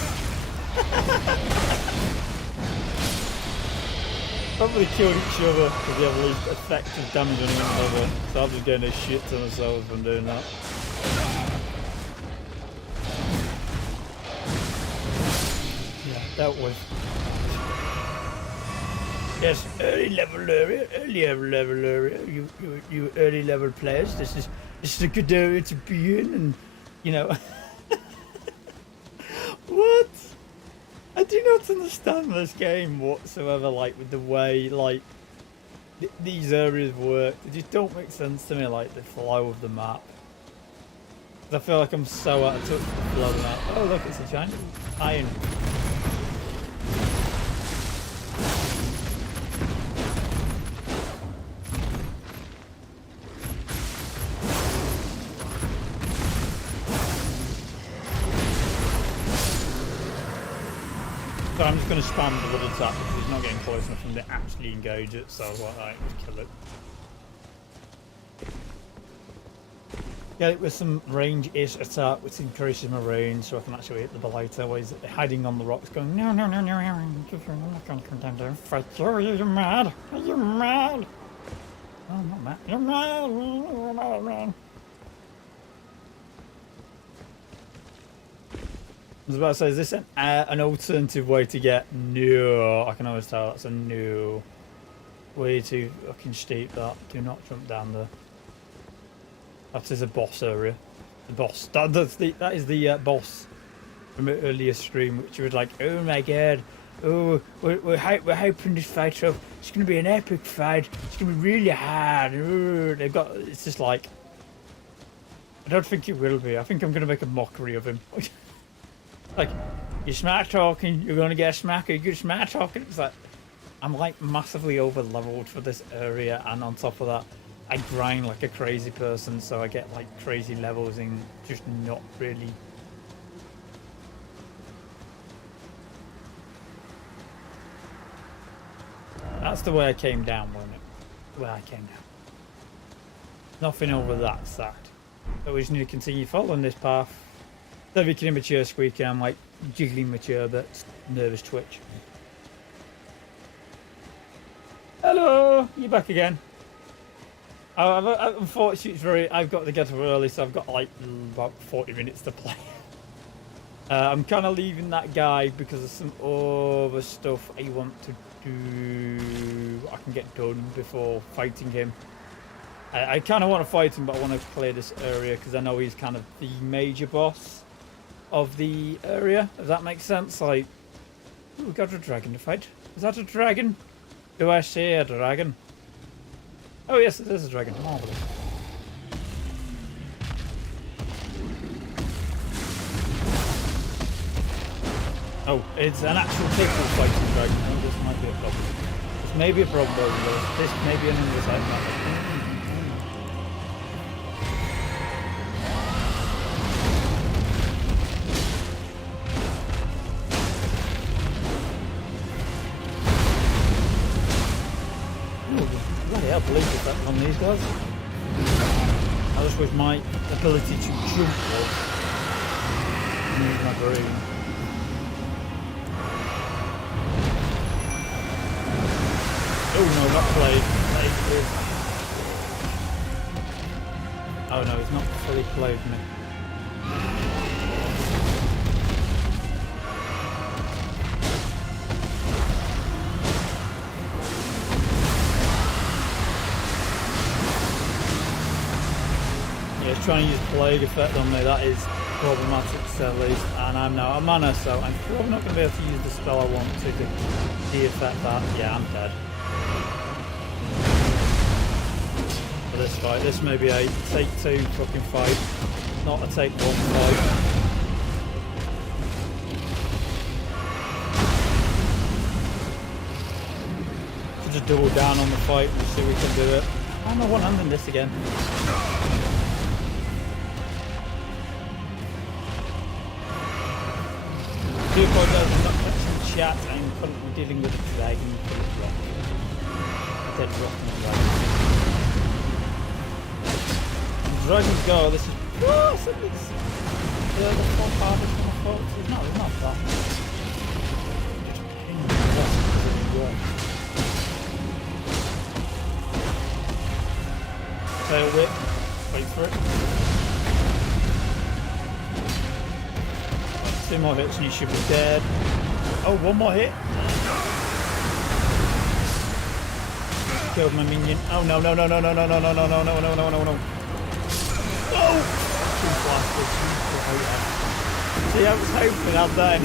Probably killed each other because they have least effective damage on one another. So I'm just getting a shit ton of souls from doing that. Yeah, that was. Yes, early level area, you early level players. This is a good area to be in, and you know. What? I do not understand this game whatsoever. Like with the way like these areas work, they just don't make sense to me. Like the flow of the map. I feel like I'm so out of touch with the flow of the map. Oh look, it's a giant iron. So I'm just going to spam the wood attack because he's not getting close enough for me to actually engage it, so I was like, alright, just kill it. Get it with some range-ish attack, which increases my range, so I can actually hit the belater while he's hiding on the rocks going, no, no, no, no, I'm not going to come down there and fight you. Are you mad? Are you mad? Oh, I'm not mad. You're mad. You're mad, man. I was about to say, is this an alternative way to get? No, I can always tell that's a no. Way too fucking steep that. Do not jump down there. That is a boss area. The boss. That is the boss from an earlier stream, which you was like, oh my god, oh, we're hyping this fight up. It's gonna be an epic fight. It's gonna be really hard. They've got. It's just like. I don't think it will be. I think I'm gonna make a mockery of him. Like, you're smart talking, you're gonna get a smacker, you're good smart talking. It's like, I'm like massively over leveled for this area, and on top of that, I grind like a crazy person, so I get like crazy levels in just not really. That's the way I came down, wasn't it? The way I came down. Nothing over that side. But we just need to continue following this path. They're making immature squeaking, I'm like jiggling mature but nervous twitch. Hello, you back again? Unfortunately, I've got to get up early, so I've got like about 40 minutes to play. I'm kind of leaving that guy because of some other stuff I want to do. I can get done before fighting him. I kind of want to fight him, but I want to clear this area because I know he's kind of the major boss of the area. Does that make sense? Like, ooh, we got a dragon to fight. Is that a dragon? Do I see a dragon? Oh yes, it is a dragon. Marvelous. Oh, it's an actual people fighting dragon. Oh, this might be a problem. This may be a problem over there. This may be an English item. I believe effect on these guys. I just wish my ability to jump was use my brain. Oh no, not played. Oh no, it's not fully played me. Trying to use plague effect on me, that is problematic to say the least, and I'm now a mana, so I'm probably not going to be able to use the spell I want to de-effect that. Yeah, I'm dead. For this fight, this may be a take two fucking fight, not a take one fight. So just double down on the fight and see if we can do it. I'm not one-handing this again. do apologise for not catching the chat. I'm currently dealing with a dragon rock. A dead rock and a dragon. And dragons go, this is... Whoa, something's... The top part is my fault. It's not that. Tail whip. Wait for it. 2 more hits and you should be dead. Oh, 1 more hit. Killed my minion. Oh no. Oh! Two blasters. See, I was hoping I'd die.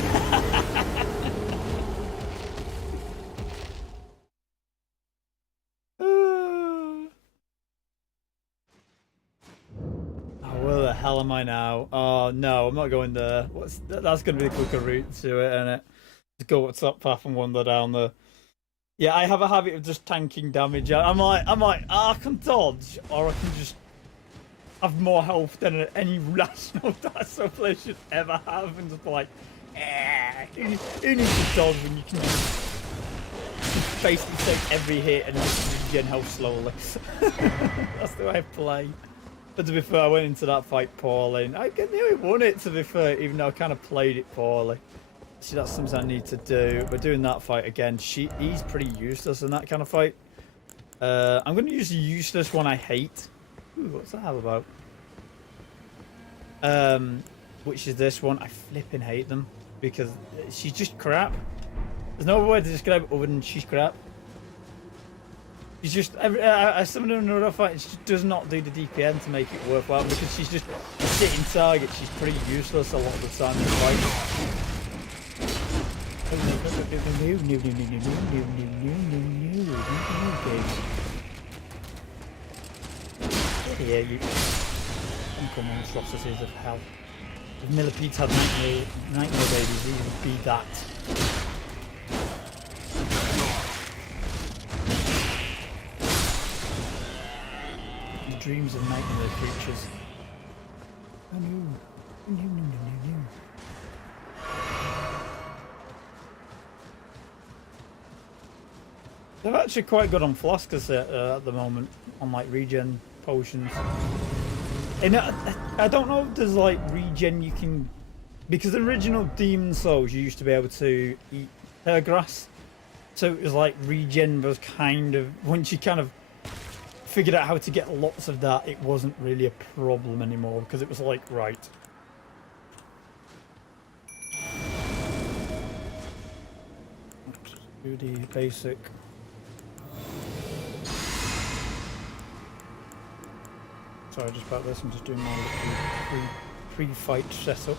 Where the hell am I now? Oh no, I'm not going there. That's going to be the quicker route to it, isn't it? Just go up top path and wander down there. Yeah, I have a habit of just tanking damage. I'm like, I can dodge, or I can just have more health than any rational Dark Souls player should ever have, and just like, who needs to dodge when you can just basically take every hit and just regen health slowly? That's the way I play. But to be fair, I went into that fight poorly. And I nearly won it, to be fair, even though I kind of played it poorly. See, that's something I need to do. We're doing that fight again. He's pretty useless in that kind of fight. I'm going to use the useless one I hate. Ooh, what's that all about? Which is this one. I flipping hate them. Because she's just crap. There's no other way to describe it other than she's crap. She's just, I summoned her in another fight and she does not do the DPN to make it worthwhile because she's just sitting target. She's pretty useless a lot of the time in the fight. Yeah, you come monstrosities of hell. If Millipedes had nightmare babies, he would be that. Dreams of nightmare creatures. Oh no. No. They're actually quite good on flasks at the moment, on like regen potions. And I don't know if there's like regen you can, because the original Demon Souls you used to be able to eat grass, so it was like regen was kind of, once you kind of figured out how to get lots of that, it wasn't really a problem anymore because it was like, right, let's do the basic. Sorry, just about this. I'm just doing my little pre-fight setup.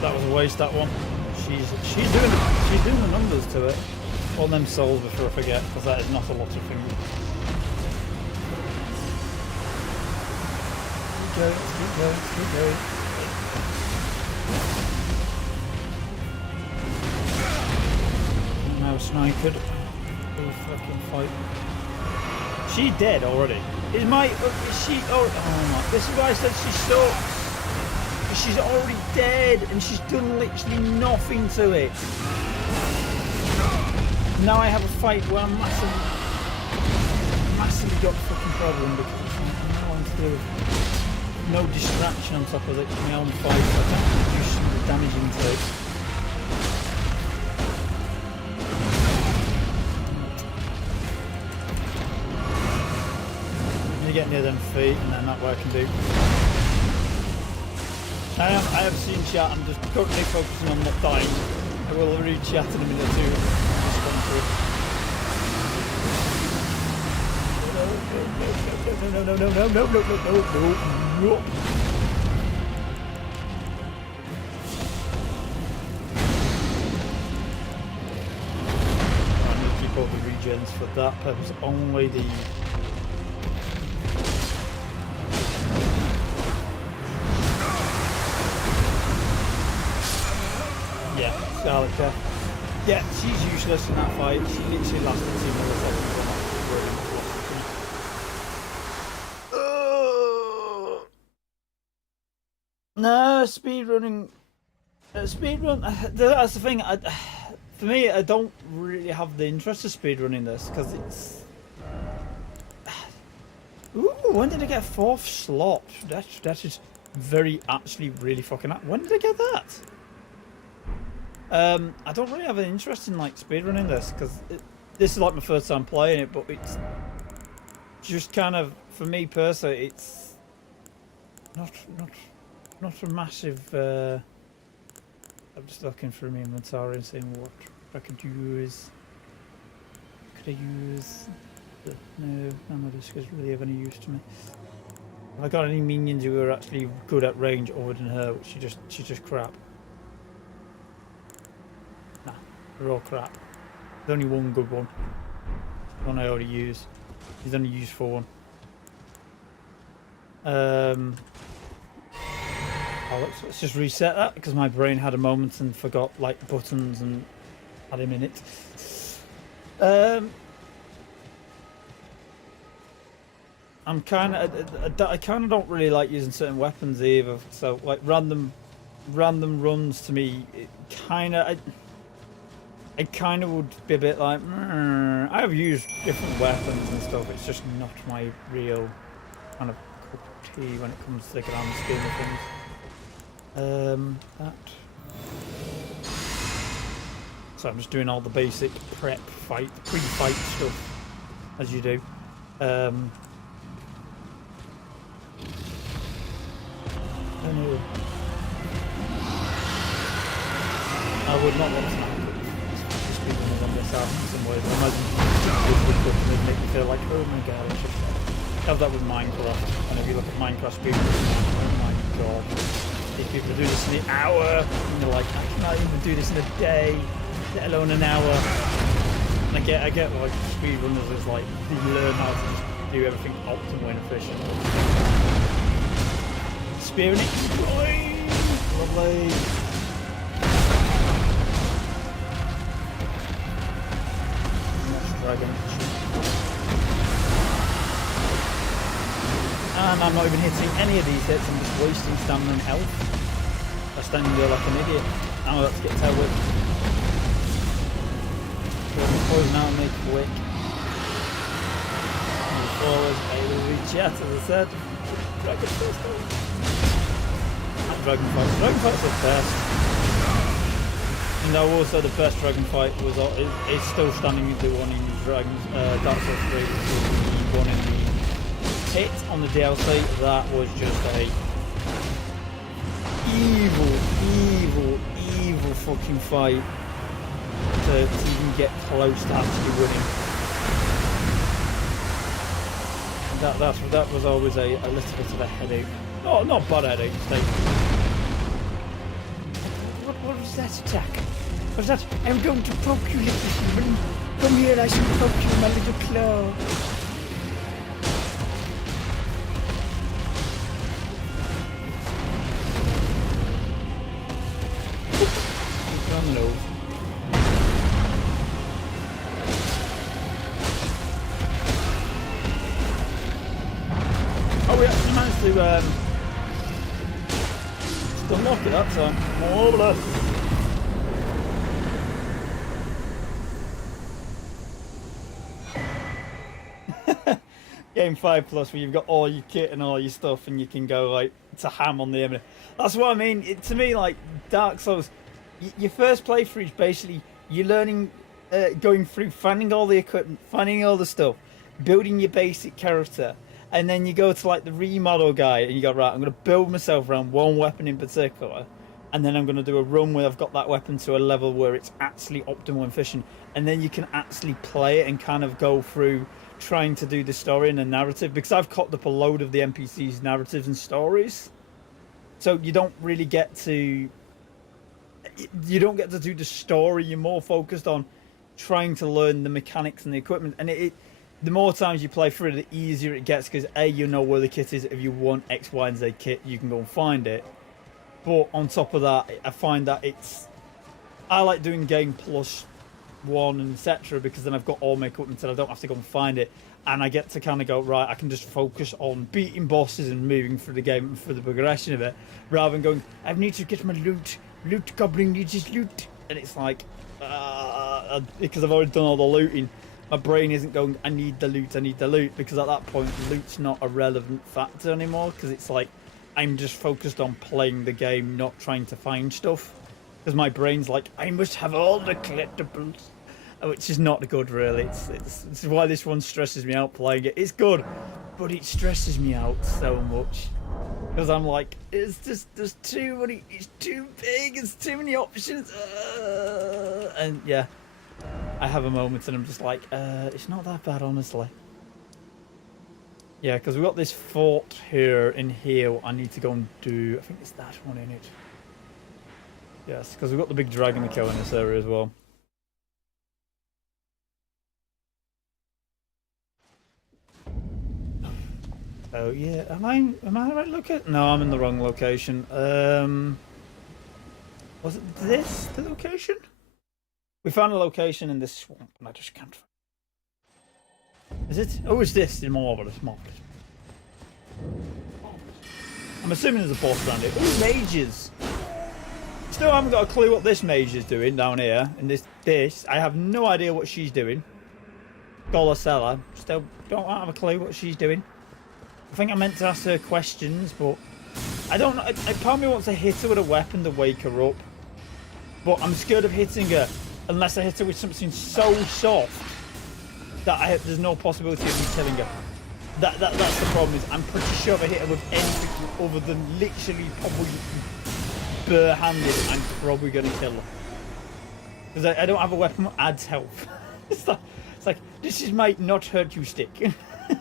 That was a waste, that one. She's doing the numbers to it. On them souls before I forget, because that is not a lot of things. Keep going. Now sniped. Full fucking fight. She dead already. Is she? Oh my! This is why I said she's so. She's already dead and she's done literally nothing to it. Now I have a fight where I'm massively got a fucking problem because now I'm through no distraction on top of it. My own fight, so I can't reduce the damage into it. You get near them feet and then that's what I can do. I have seen chat, I'm just currently focusing on not dying. I will read chat in a minute or two. No. I'm going to keep all the regens for that purpose. Only the... Scarlet Death. Yeah, she's useless in that fight. She literally lasted 2 milliseconds. No, speedrunning. Speedrun. That's the thing. For me, I don't really have the interest of speedrunning this because it's. Ooh, when did I get 4th slot? That is very actually really fucking. When did I get that? I don't really have an interest in like speedrunning this because this is like my first time playing it, but it's just kind of for me personally, it's not a massive. I'm just looking through my inventory and seeing what I could use. Could I use? No, none of this is really of any use to me. Have I got any minions who are actually good at range other than her? She's just crap. Nah, they're all crap. There's only one good one. The one I already use. He's only used for one. Oh, let's just reset that because my brain had a moment and forgot like buttons and had him in it. I'm kind of I kind of don't really like using certain weapons either. So like random runs to me, it kind of I kind of would be a bit like I have used different weapons and stuff. It's just not my real kind of cup of tea when it comes to the grand scheme of things. That. So I'm just doing all the basic prep fight, pre-fight stuff, as you do. I would not want to just be on this out in some ways. I imagine it would make me feel like, oh my god, I should have that with Minecraft. And if you look at Minecraft speedruns, oh my god. These people do this in an hour, and they're like, I cannot even do this in a day, let alone an hour. And I get like speedrunners is like, you learn how to do everything optimal and efficient. Spearing it, lovely. Dragon. And I'm not even hitting any of these hits, I'm just wasting stamina and health. I'm standing there like an idiot. Now let's get tailwhip. Poison out and make quick. Move forward, I will reach out, as I said. Dragon first. Dragon fights. Dragon fights are the best. And though also the best dragon fight was is still standing the one in Dragons Dark Souls 3, the one in the hit on the DLC. That was just a evil fucking fight to even get close to actually winning. That was always a little bit of a headache. Oh, not bad headache. What was that attack? Was that? I'm going to poke you, little human. Come here, I shall poke you, my little claw. Oh, we actually managed to unlock it that time. Oh, blah. Game 5 plus, where you've got all your kit and all your stuff, and you can go like to ham on the enemy. That's what I mean. To me, like Dark Souls, your first playthrough is basically you're learning, going through, finding all the equipment, finding all the stuff, building your basic character. And then you go to like the remodel guy and you go, right, I'm going to build myself around one weapon in particular. And then I'm going to do a run where I've got that weapon to a level where it's actually optimal and efficient. And then you can actually play it and kind of go through trying to do the story and the narrative. Because I've copped up a load of the NPCs' narratives and stories. So you don't really get to... You don't get to do the story. You're more focused on trying to learn the mechanics and the equipment. And the more times you play through it, the easier it gets, because A, you know where the kit is. If you want X, Y, and Z kit, you can go and find it. But on top of that, I find that I like doing game +1 and etc. because then I've got all my equipment and I don't have to go and find it, and I get to kind of go, right, I can just focus on beating bosses and moving through the game and through the progression of it, rather than going, I need to get my loot goblin needs his loot, and it's like because I've already done all the looting, my brain isn't going, I need the loot, because at that point loot's not a relevant factor anymore, because it's like I'm just focused on playing the game, not trying to find stuff. Because my brain's like, I must have all the collectibles, which is not good, really. It's why this one stresses me out playing it. It's good, but it stresses me out so much. Because I'm like, it's just, there's too many, it's too big, it's too many options. And yeah, I have a moment and I'm just like, it's not that bad, honestly. Yeah, because we've got this fort here in here I need to go and do. I think it's that one in it. Yes, because we've got the big dragon to kill in this area as well. Oh yeah, am I the right location? No, I'm in the wrong location. Was it this the location? We found a location in this swamp and I just can't find it. Is it? Oh, it's this. It's marvelous. I'm assuming there's a boss around it. Oh, mages. Still haven't got a clue what this mage is doing down here in this. I have no idea what she's doing. Golosella. Still don't have a clue what she's doing. I think I meant to ask her questions, but I don't know. Part of me wants to hit her with a weapon to wake her up, but I'm scared of hitting her unless I hit her with something so soft that there's no possibility of me killing her. That's the problem. Is I'm pretty sure if I hit her with anything other than literally probably bare-handed, I'm probably going to kill her. Because I don't have a weapon that adds health. It's like, this is my not hurt you stick.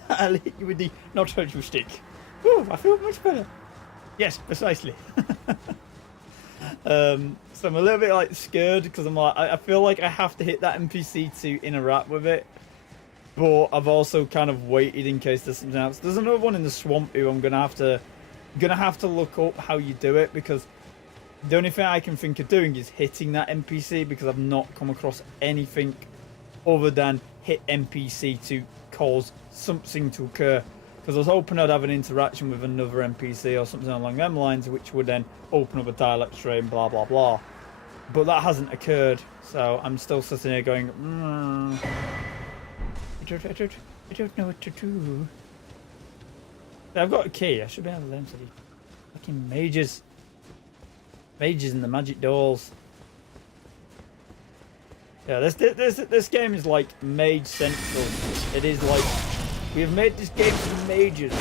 I'll hit you with the not hurt you stick. Woo, I feel much better. Yes, precisely. So I'm a little bit like scared because I'm like, I feel like I have to hit that NPC to interact with it. But I've also kind of waited in case there's something else. There's another one in the swamp who I'm gonna have to look up how you do it, because the only thing I can think of doing is hitting that NPC, because I've not come across anything other than hit NPC to cause something to occur. Because I was hoping I'd have an interaction with another NPC or something along them lines, which would then open up a dialect tray and blah blah blah. But that hasn't occurred, so I'm still sitting here going, I don't know what to do. I've got a key. I should be able to learn to these fucking mages. Mages and the magic dolls. Yeah, this game is like mage central. It is like, we have made this game for mages.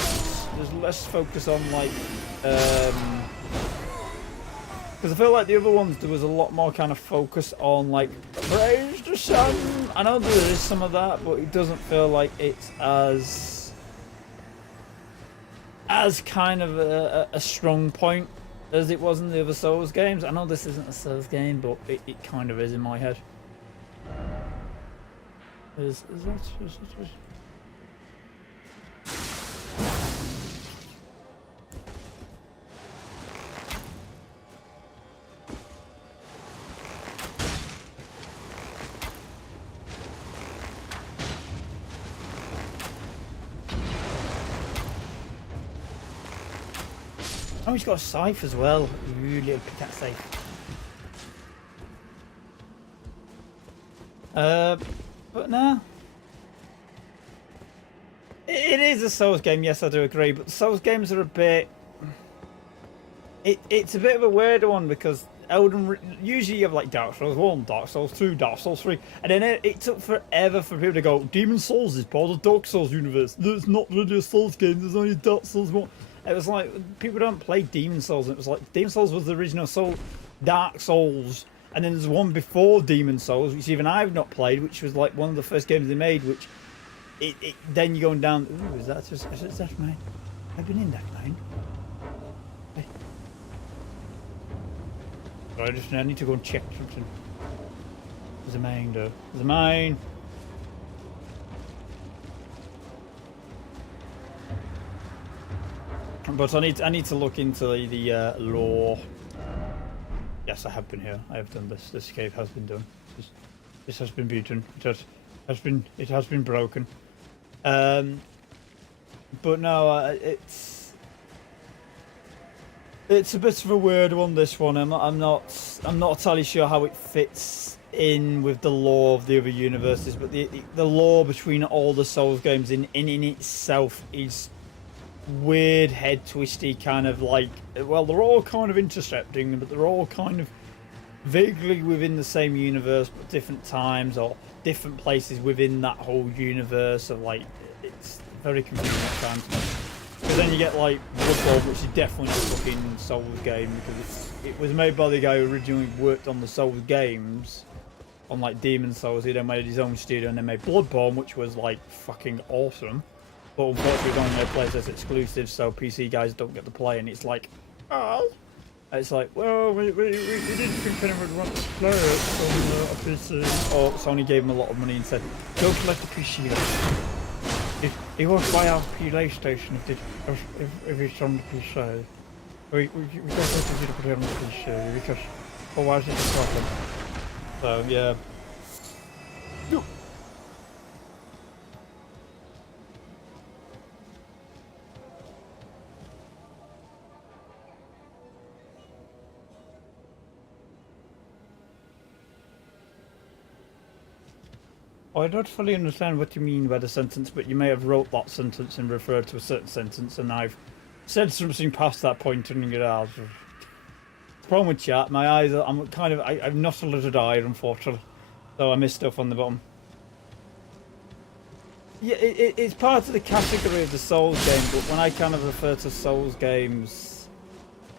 There's less focus on like, because I feel like the other ones there was a lot more kind of focus on like praise the sun. I know there is some of that, but it doesn't feel like it's as kind of a strong point as it was in the other Souls games. I know this isn't a Souls game, but it kind of is in my head. Is that? Oh, he's got a scythe as well. Ooh, little pickaxe scythe. But no. It is a Souls game, yes, I do agree. But Souls games are a bit... It's a bit of a weird one, because usually you have like Dark Souls 1, Dark Souls 2, Dark Souls 3, and then it took forever for people to go, Demon Souls is part of the Dark Souls universe. There's not really a Souls game, there's only Dark Souls 1. It was like, people don't play Demon Souls. It was like, Demon Souls was the original Dark Souls. And then there's one before Demon Souls, which even I've not played, which was like one of the first games they made, which, then you're going down, ooh, is that mine? I've been in that mine. I need to go and check something. There's a mine, though. There's a mine. But I need to look into the lore. Yes, I have been here. I have done this. This cave has been done. This has been beaten. It has been broken. But no, it's a bit of a weird one. This one, I'm not entirely sure how it fits in with the lore of the other universes. But the lore between all the Souls games in itself is weird, head twisty, kind of like, well, they're all kind of intercepting, but they're all kind of vaguely within the same universe, but different times or different places within that whole universe. Of like, it's very confusing at times. Because then you get like Bloodborne, which is definitely not a fucking Souls game, because it was made by the guy who originally worked on the Souls games, on like Demon Souls. He then made his own studio and then made Bloodborne, which was like fucking awesome. But unfortunately, it's only a PlayStation exclusive, so PC guys don't get to play, and it's like, oh. It's like, well, we didn't think anyone would want to play it on a PC. Or Sony gave him a lot of money and said, go collect the PC. He won't buy our PlayStation if it's on the PC. We don't want you to put it on the PC because otherwise it's a problem. So, yeah. I don't fully understand what you mean by the sentence, but you may have wrote that sentence and referred to a certain sentence, and I've said something past that point, and you know, the problem with chat, my eyes are, I've not a little eye, unfortunately, so I miss stuff on the bottom. Yeah, it's part of the category of the Souls game, but when I kind of refer to Souls games,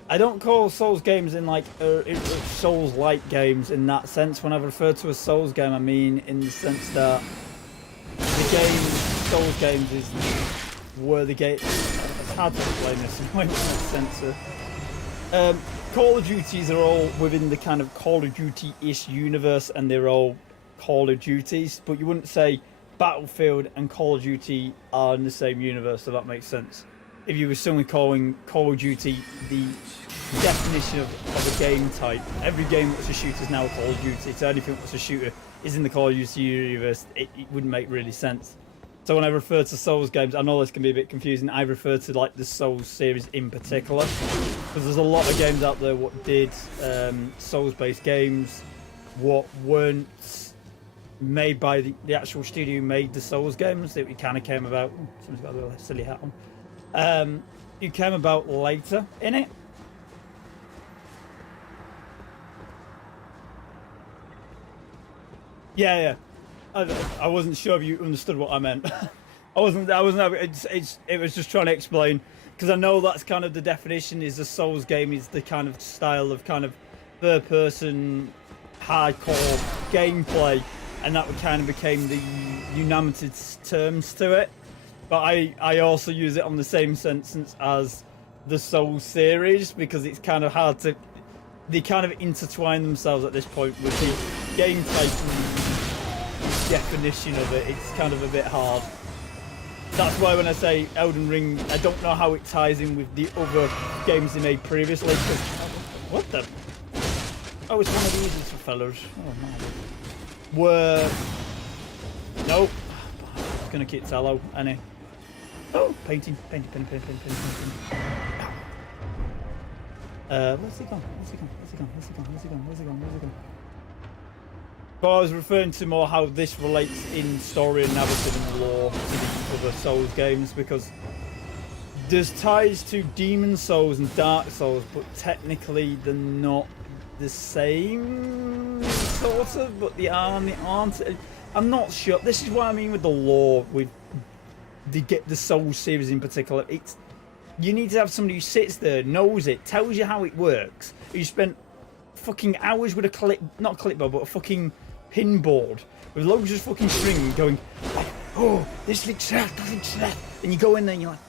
I don't call Souls games in like Souls-like games in that sense. When I refer to a Souls game, I mean in the sense that the game Souls games is where the game. It's hard to explain this in that sense. Call of Duties are all within the kind of Call of Duty-ish universe, and they're all Call of Duties. But you wouldn't say Battlefield and Call of Duty are in the same universe. So that makes sense. If you were suddenly calling Call of Duty the definition of a game type, every game that's a shooter is now Call of Duty, so anything that's a shooter is in the Call of Duty universe, it wouldn't make really sense. So when I refer to Souls games, I know this can be a bit confusing, I refer to like the Souls series in particular, because there's a lot of games out there what did Souls-based games, what weren't made by the actual studio who made the Souls games, that we kind of came about. Someone's got a little silly hat on. It came about later in it. Yeah. I wasn't sure if you understood what I meant. I wasn't. It was just trying to explain, because I know that's kind of the definition. Is a Souls game is the kind of style of kind of third-person hardcore gameplay, and that kind of became the unanimous terms to it. But I also use it on the same sentence as the Souls series, because it's kind of hard to... They kind of intertwine themselves at this point with the game type definition of it. It's kind of a bit hard. That's why when I say Elden Ring, I don't know how it ties in with the other games they made previously. What the... Oh, it's one of these for fellas. Oh, man. Were... Nope. It's going to keep tallow, any. Oh, painting. Where's he gone? But I was referring to more how this relates in story and narrative and lore to the other Souls games, because there's ties to Demon Souls and Dark Souls, but technically they're not the same, sort of, but they aren't. I'm not sure. This is what I mean with the lore, with the Souls series in particular. You need to have somebody who sits there, knows it, tells you how it works. You spent fucking hours with not clipboard, but a fucking pinboard with loads of fucking string going, like, oh, this links to that, and you go in there and you're like,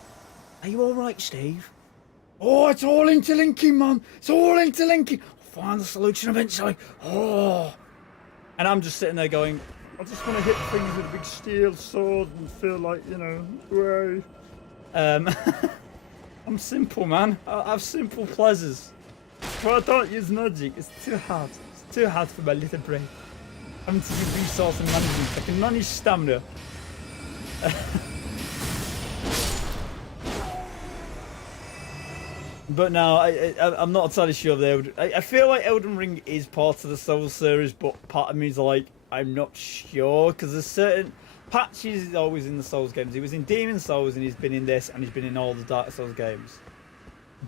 are you all right, Steve? Oh, it's all interlinking, man. It's all interlinking. I'll find the solution eventually. Oh, and I'm just sitting there going, I just want to hit things with a big steel sword and feel like, you know, hooray. I'm simple, man. I have simple pleasures. I don't use magic. It's too hard. It's too hard for my little brain. Having to do resource and management. I can manage stamina. But no, I'm not entirely sure of the Elden. I feel like Elden Ring is part of the Souls series, but part of me is like, I'm not sure, because there's certain patches is always in the Souls games. He was in Demon Souls, and he's been in this, and he's been in all the Dark Souls games.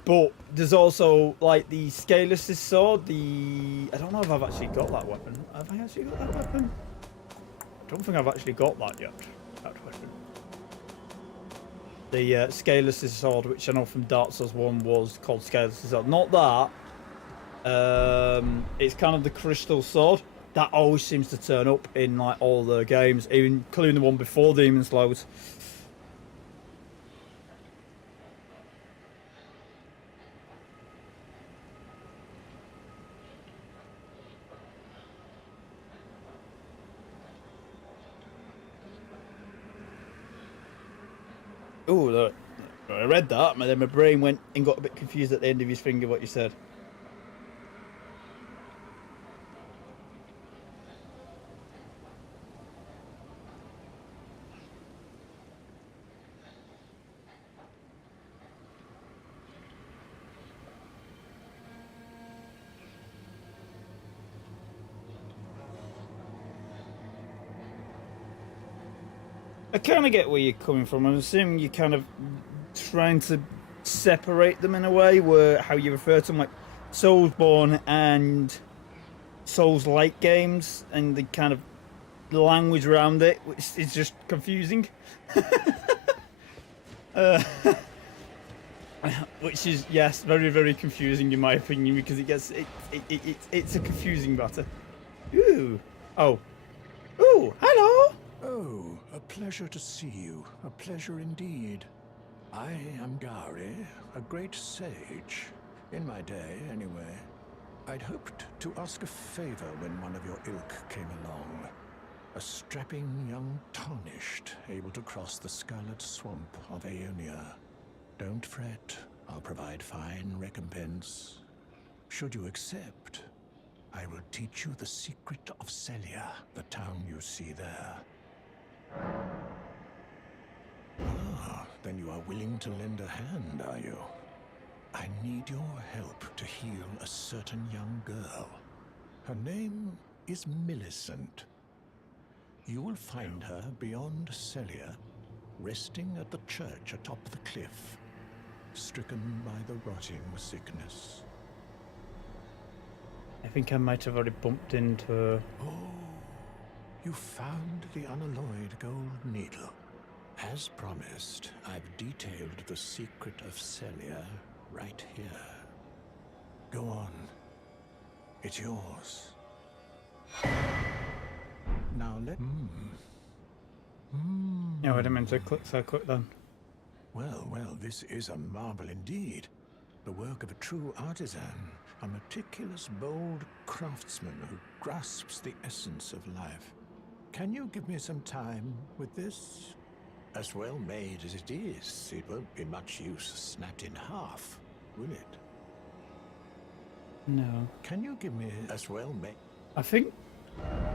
But there's also like the Scaleless sword. I don't know if I've actually got that weapon. Have I actually got that weapon? I don't think I've actually got that yet. That weapon. The Scaleless sword, which I know from Dark Souls 1 was called Scaleless sword. Not that. It's kind of the crystal sword that always seems to turn up in like all the games, even including the one before Demon Souls. Oh, look. I read that, and then my brain went and got a bit confused at the end of his finger what you said. I kind of get where you're coming from. I'm assuming you're kind of trying to separate them in a way, where how you refer to them, like Soulsborne and Souls-like games, and the kind of language around it, which is just confusing. Which is, yes, very, very confusing in my opinion, because it's a confusing matter. Ooh, oh, ooh, hello. Oh, a pleasure to see you. A pleasure indeed. I am Gary, a great sage. In my day, anyway. I'd hoped to ask a favor when one of your ilk came along. A strapping young tarnished, able to cross the scarlet swamp of Aeonia. Don't fret, I'll provide fine recompense. Should you accept, I will teach you the secret of Celia, the town you see there. Ah, then you are willing to lend a hand, are you? I need your help to heal a certain young girl. Her name is Millicent. You will find her beyond Celia, resting at the church atop the cliff, stricken by the rotting sickness. I think I might have already bumped into her. Oh, you found the unalloyed gold needle. As promised, I've detailed the secret of Celia right here. Go on. It's yours. Now let... No, I didn't mean to click so quick then. Well, this is a marvel indeed. The work of a true artisan, a meticulous, bold craftsman who grasps the essence of life. Can you give me some time with this? As well made as it is, it won't be much use snapped in half, will it? No. Can you give me as well made? I think...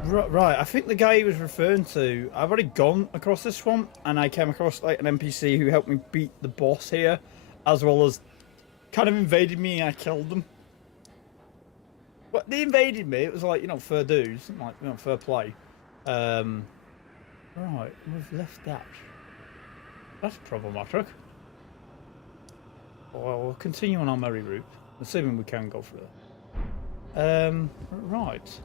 Right, I think the guy he was referring to, I've already gone across this swamp, and I came across like an NPC who helped me beat the boss here, as well as kind of invaded me and I killed them. But they invaded me, it was like, fair dues, like, fair play. Right, we've left that. That's problematic. Well, we'll continue on our merry route, assuming we can go through there. Right.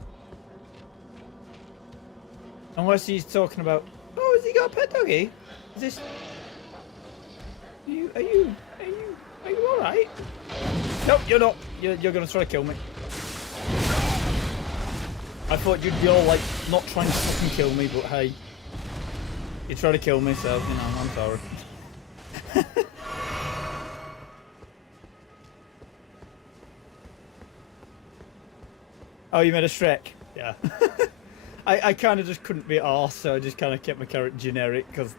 Unless he's talking about, oh, has he got a pet doggy? Is this? Are you all right? Nope, you're not. You're gonna try to kill me. I thought you'd be all like not trying to fucking kill me, but hey, you try to kill me, so I'm sorry. Oh, you made a Shrek? Yeah. I kind of just couldn't be arsed, so I just kind of kept my character generic, because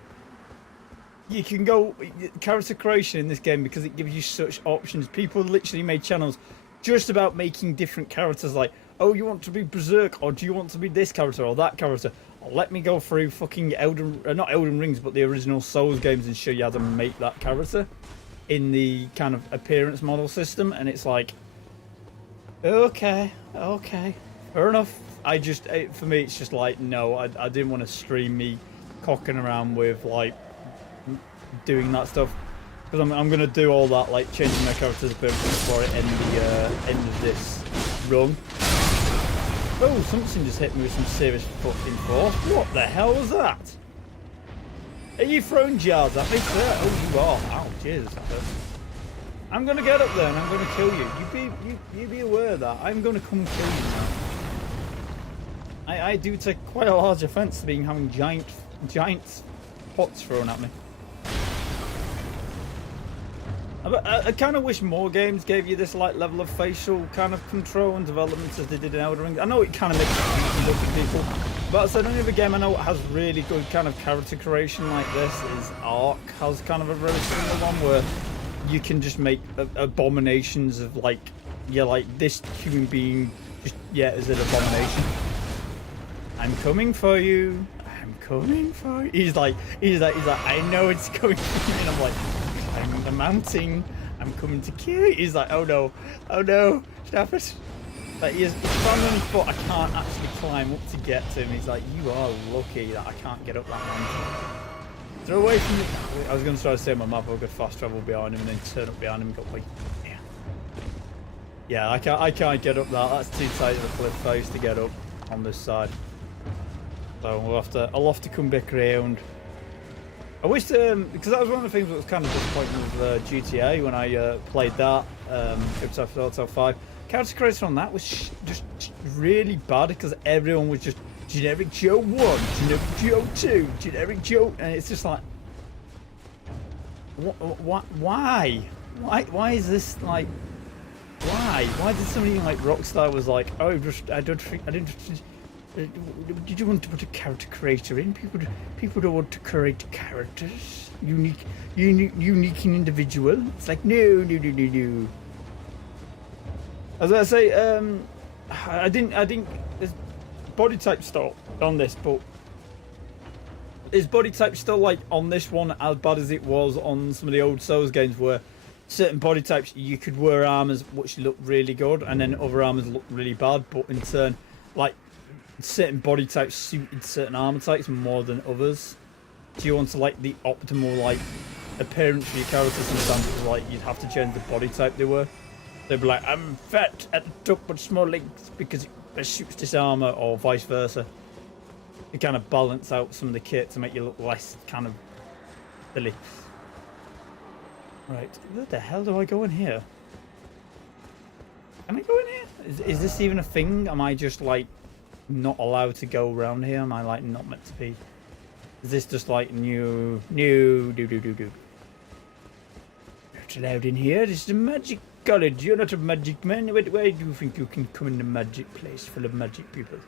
you can go character creation in this game because it gives you such options. People literally made channels just about making different characters. Like, oh, you want to be Berserk, or do you want to be this character or that character? Let me go through fucking not Elden Rings, but the original Souls games and show you how to make that character in the kind of appearance model system. And it's like, okay, fair enough. For me, it's just like, no, I didn't want to stream me cocking around with like doing that stuff, because I'm gonna do all that, like changing my character's appearance before it end of this run. Oh, something just hit me with some serious fucking force. What the hell was that? Are you throwing jars at me, sir? Oh, you are. Ow, Jesus, that hurt. I'm gonna get up there and I'm gonna kill you. You be aware of that. I'm gonna come kill you now. I do take quite a large offence to being having giant pots thrown at me. I kind of wish more games gave you this like level of facial kind of control and development as they did in Elden Ring. I know it kind of makes it easy to look at people, but so any other game I know has really good kind of character creation like this is Ark has kind of a very similar one where you can just make abominations of like, yeah, like this human being just, yeah, is an abomination. I'm coming for you. I'm coming for you. He's like, I know it's coming for you, and I'm like, I'm mounting. I'm coming to kill you. He's like, oh no, stop it. Like he's standing on his foot. I can't actually climb up to get to him. He's like, you are lucky that I can't get up that mountain. Throw away from me. I was going to try to say on my map I could fast travel behind him and then turn up behind him and go like, yeah, I can't get up that. That's too tight of a cliff face to get up on this side. So I'll have to come back around. I wish, because that was one of the things that was kind of disappointing with GTA when I played that, Ubisoft Auto 5. Character creation on that was just really bad because everyone was just generic Joe 1, generic Joe 2, generic Joe, and it's just like, why? Why is this like, why? Why did somebody like Rockstar was like, oh, did you want to put a character creator in? People don't want to create characters. Unique and individual. It's like no. As I say, I didn't. There's body type still on this, but is body type still like on this one as bad as it was on some of the old Souls games, where certain body types you could wear armors which look really good, and then other armors look really bad, but in turn, like, certain body types suited certain armor types more than others. Do you want to like the optimal like appearance for your character? Sometimes it was like you'd have to change the body type they were. They'd be like, I'm fat at the top but small legs because it suits this armor, or vice versa. You kind of balance out some of the kit to make you look less kind of silly. Right, where the hell do I go in here? Can I go in here? Is this even a thing? Am I just like not allowed to go around here? Am I like not meant to be? Is this just like new do? Not allowed in here. This is a magic college. You're not a magic man. Why do you think you can come in a magic place full of magic people?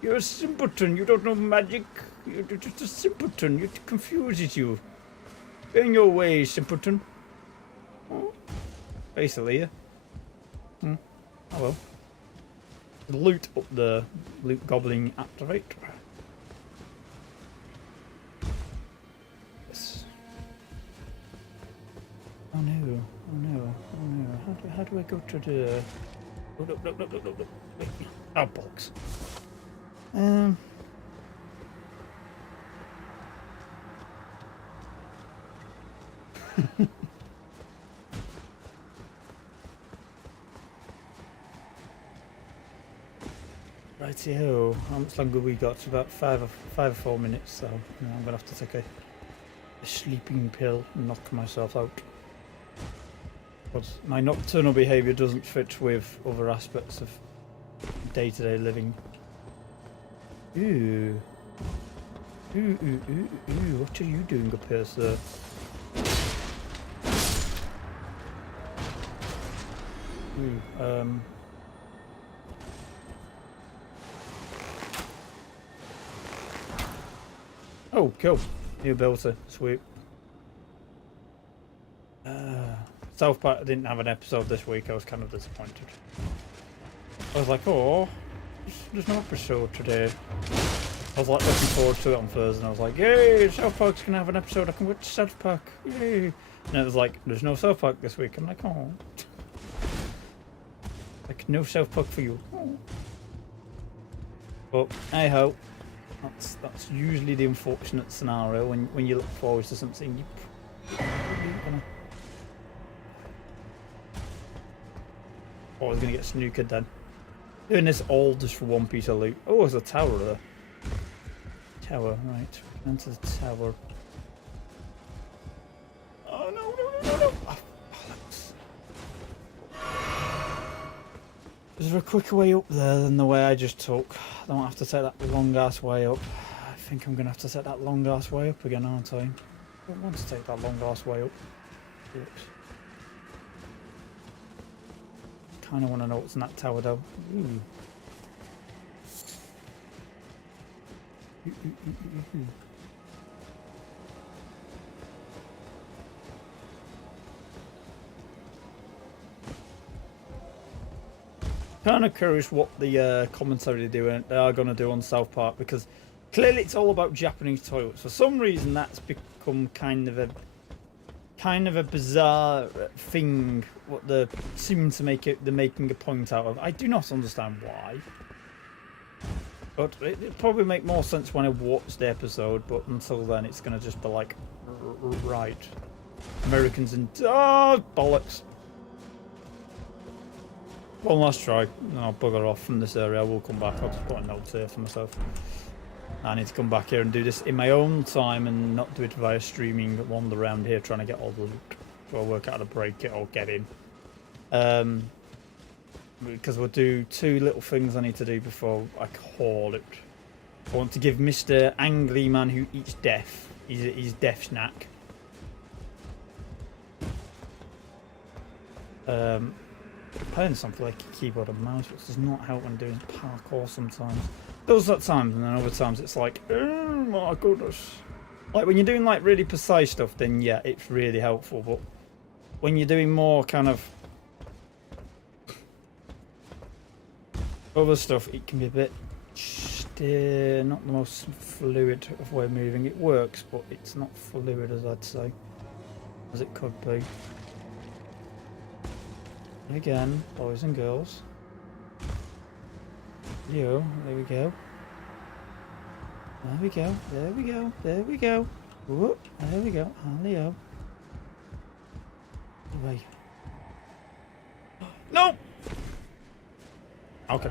You're a simpleton. You don't know magic. You're just a simpleton. It confuses you. In your way, simpleton. Oh. Basically, yeah. Oh well. Loot up the loot goblin activate. Yes. Oh no. How do I go to the... Oh, look. Wait. Oh, box. Righty-ho, how much longer we got? About 5 or 4 minutes, so I'm gonna have to take a sleeping pill and knock myself out. But my nocturnal behaviour doesn't fit with other aspects of day-to-day living. Ooh, what are you doing up here, sir? Ooh, oh, cool. New ability. Sweet. South Park didn't have an episode this week. I was kind of disappointed. I was like, oh, there's no episode today. I was like looking forward to it on Thursday, and I was like, yay, South Park's gonna have an episode. I can watch South Park. Yay! And it was like, there's no South Park this week. I'm like, oh, like no South Park for you. Oh. But hey ho, that's usually the unfortunate scenario when you look forward to something. Oh, I was gonna get snookered then. Doing this all just for one piece of loot. Oh, there's a tower there. Tower, right. Enter the tower. Oh no. Oh, is there a quicker way up there than the way I just took? I don't have to take that long ass way up. I think I'm gonna have to take that long ass way up again, aren't I? I don't want to take that long ass way up. Kind of want to know what's in that tower though. Ooh. Kind of curious what the commentary they are going to do on South Park, because clearly it's all about Japanese toilets. For some reason, that's become kind of a bizarre thing. What they seem to they're making a point out of. I do not understand why. But it'd probably make more sense when I watch the episode, but until then it's going to just be like, right. Americans and... Oh, bollocks. One last try. I'll bugger off from this area. I will come back. I'll just put a note here for myself. I need to come back here and do this in my own time and not do it via streaming, but wander around here trying to get all the loot. So I'll work out how to break it or get in. Because we'll do two little things I need to do before I call it. I want to give Mr. Angry Man who eats death his death snack. Playing something like a keyboard and mouse, which does not help when doing parkour sometimes. Those at times, and then other times it's like, oh my goodness. Like when you're doing like really precise stuff, then yeah, it's really helpful. But when you're doing more kind of other stuff, it can be a bit not the most fluid of way of moving. It works, but it's not fluid as I'd say, as it could be. Again, boys and girls. There we go. There we go. There we go. There we go. Whoop, there we go. Leo. Away. No! Okay.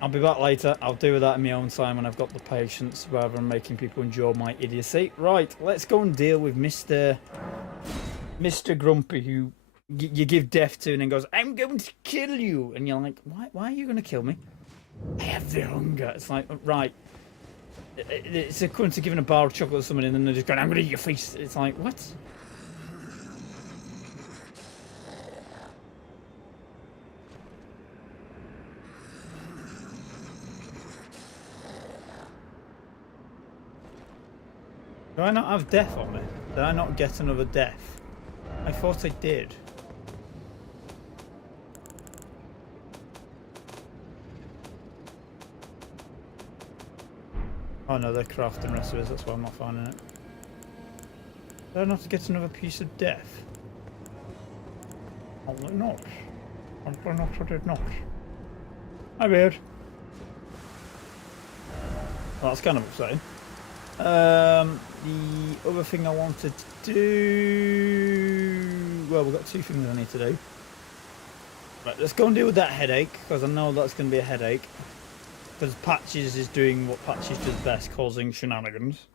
I'll be back later. I'll do that in my own time when I've got the patience, rather than making people endure my idiocy. Right, let's go and deal with Mr. Grumpy, who you give death to and then goes, I'm going to kill you. And you're like, why are you going to kill me? I have the hunger. It's like, right. It's equivalent to giving a bar of chocolate to somebody and then they're just going, I'm going to eat your face. It's like, what? Do I not have death on me? Did I not get another death? I thought I did. Oh no, they're crafting recipes, that's why I'm not finding it. Did I not get another piece of death? Probably not. Probably not, I did not. Hi, Beard. Well, that's kind of upsetting. The other thing I wanted to do... Well, we've got two things I need to do. Right, let's go and deal with that headache, because I know that's going to be a headache. Because Patches is doing what Patches does best, causing shenanigans.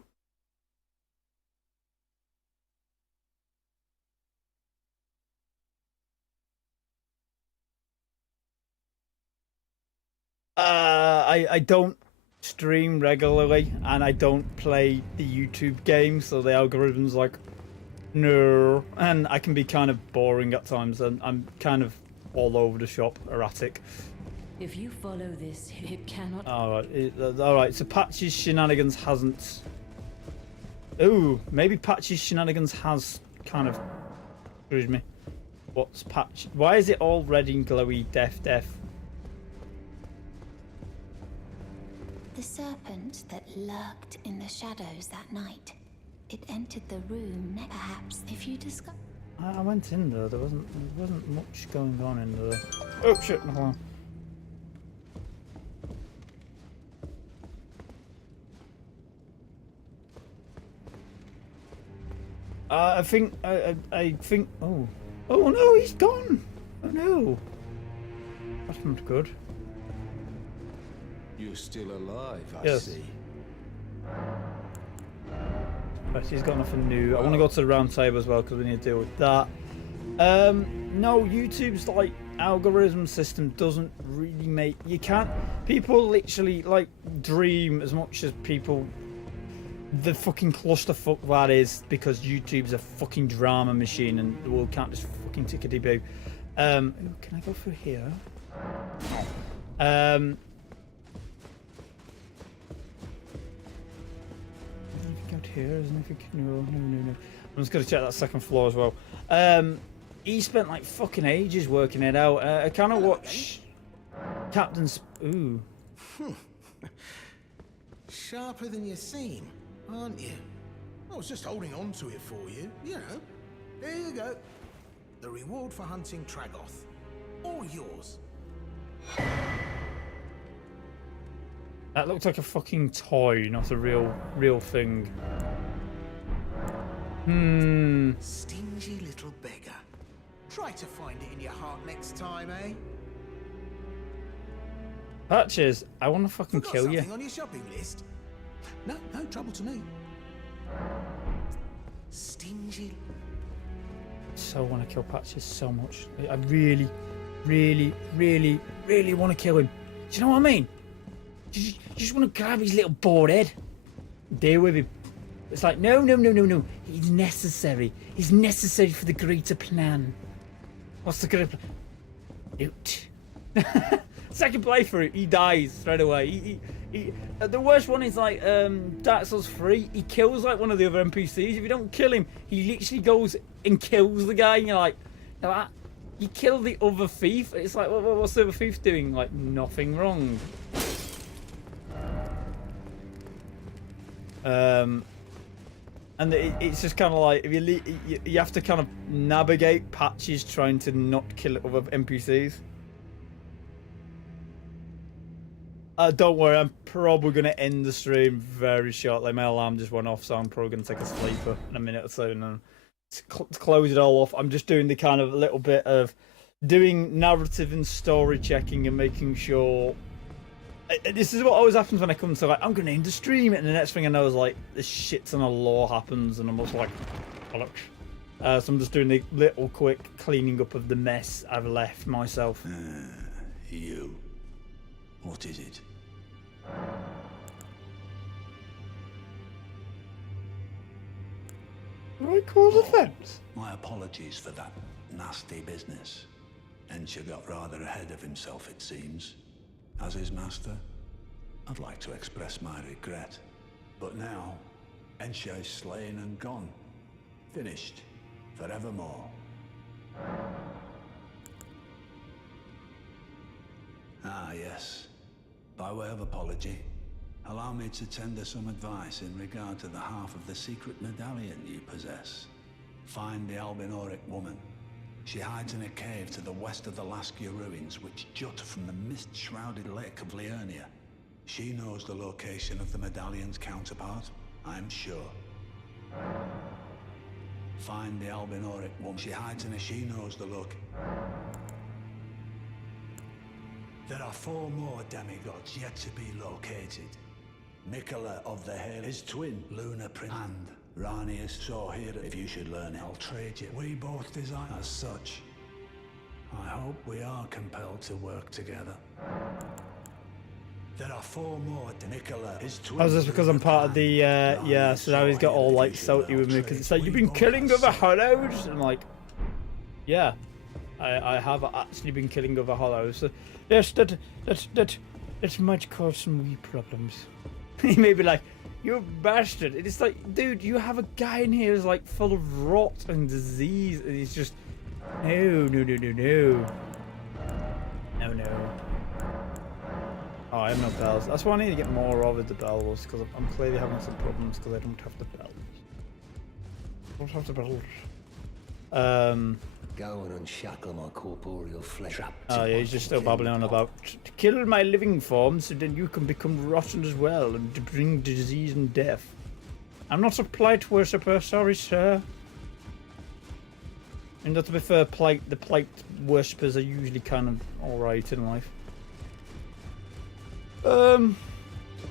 I don't stream regularly, and I don't play the YouTube game, so the algorithm's like, no. And I can be kind of boring at times, and I'm kind of all over the shop, erratic. If you follow this, it cannot... Alright, so Patch's shenanigans hasn't... Ooh, maybe Patch's shenanigans has kind of... Excuse me. What's patch? Why is it all red and glowy? Death. The serpent that lurked in the shadows that night. It entered the room. Perhaps if you discover. I went in there. There wasn't much going on in there. Oh shit! Hold on. I think. Oh no, he's gone. Oh no. That's not good. You're still alive, I Yes. see. Right, he's got nothing new. I want to go to the round table as well because we need to deal with that. No, YouTube's like algorithm system doesn't really make. You can't. People literally like dream as much as people. The fucking clusterfuck that is because YouTube's a fucking drama machine and the world can't just fucking tickety boo. Can I go through here? Anything out here? Is anything? No. I'm just gonna check that second floor as well. He spent like fucking ages working it out. I kind of watch Captain's. Ooh. Sharper than you seem, aren't you? I was just holding on to it for you, you know. There you go. The reward for hunting Tragoth. All yours. That looked like a fucking toy, not a real thing. Stingy little beggar. Try to find it in your heart next time, eh? Patches, I want to fucking Forgot kill you. something on your shopping list? No trouble to me. Stingy. So want to kill Patches so much. I really want to kill him. Do you know what I mean? You just want to grab his little bored head, deal with him. It's like no. He's necessary. He's necessary for the greater plan. What's the greater plan? Loot. Second playthrough, he dies straight away. The worst one is like Dark Souls 3. He kills like one of the other NPCs. If you don't kill him, he literally goes and kills the guy. And you're like, you kill the other thief. It's like, what's the other thief doing? Like nothing wrong. And it's just kind of like if you have to kind of navigate Patches trying to not kill other NPCs. Don't worry, I'm probably going to end the stream very shortly. My alarm just went off, so I'm probably going to take a sleeper in a minute or so and then to close it all off. I'm just doing the kind of little bit of doing narrative and story checking and making sure. This is what always happens when I come to like, I'm going to end the stream, and the next thing I know is like this shit ton of lore happens, and I'm just like, bollocks. So I'm just doing the little quick cleaning up of the mess I've left myself. You. What is it? Right, cause offence. My apologies for that nasty business. Ensha got rather ahead of himself, it seems. As his master, I'd like to express my regret. But now, Ensha is slain and gone. Finished. Forevermore. Ah, yes. By way of apology, allow me to tender some advice in regard to the half of the secret medallion you possess. Find the Albinoric woman. She hides in a cave to the west of the Laskia ruins, which jut from the mist-shrouded lake of Liurnia. She knows the location of the medallion's counterpart, I'm sure. Find the Albinoric woman. She hides in a... She knows the look. There are 4 more demigods yet to be located. Mikola of the Hill, his twin, Luna Prince, and Ranius Sohira, if you should learn it. I'll trade you. We both design as such. I hope we are compelled to work together. There are 4 more. Mikola, his twin. Oh, is this because I'm part of the, yeah, so now he's got all, like, salty with me, because it's like, you've been killing other hollows? I'm like, yeah, I have actually been killing other hollows. So, yes, that might cause some wee problems. He may be like, you bastard. It's like, dude, you have a guy in here who's, like, full of rot and disease, and he's just No, no, no, no, no. No, no. Oh, I have no bells. That's why I need to get more of the bells, because I'm clearly having some problems because I don't have the bells. I don't have the bells. Go and unshackle my corporeal flesh. Oh yeah, he's just still babbling on about to kill my living form so then you can become rotten as well and to bring disease and death. I'm not a plight worshipper, sorry sir. And to be fair, the plight worshippers are usually kind of alright in life.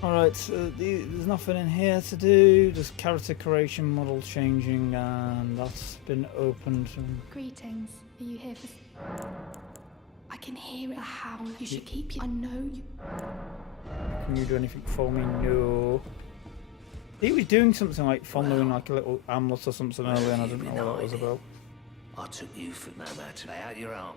Alright, so there's nothing in here to do, just character creation, model changing, and that's been opened. Greetings. Are you here for... I can hear it howl. You should keep your... I know you... Can you do anything for me? No. He was doing something like following like a little amulet or something earlier and I didn't know what that was about. I took you for no matter. Lay out your arm.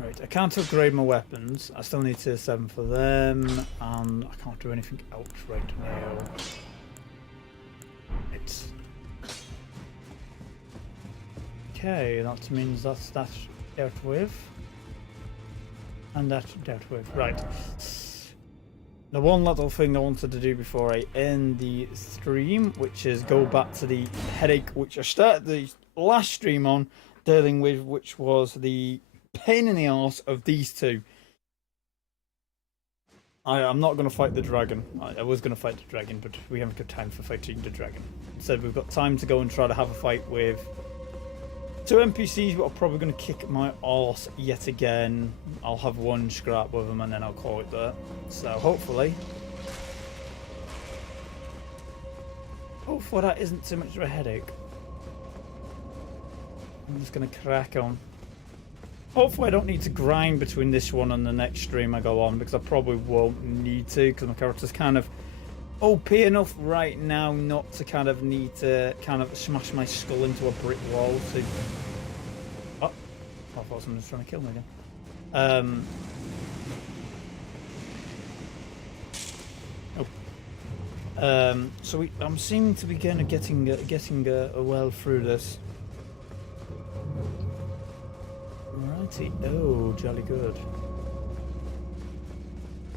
Right, I can't upgrade my weapons. I still need tier 7 for them, and I can't do anything else right now. It's... Okay, that means that's that dealt with. And that dealt with. Right. The one little thing I wanted to do before I end the stream, which is go back to the headache which I started the last stream on dealing with, which was the pain in the arse of these two. I'm not going to fight the dragon. I was going to fight the dragon, but we haven't got time for fighting the dragon. Instead, we've got time to go and try to have a fight with two NPCs, but are probably going to kick my arse yet again. I'll have one scrap with them and then I'll call it that. So hopefully that isn't too much of a headache. I'm just going to crack on. Hopefully I don't need to grind between this one and the next stream I go on, because I probably won't need to, because my character's kind of OP enough right now not to kind of need to kind of smash my skull into a brick wall to... Oh, I thought someone was trying to kill me again. So I'm seeming to be kind of getting well through this. Righty, oh, jolly good.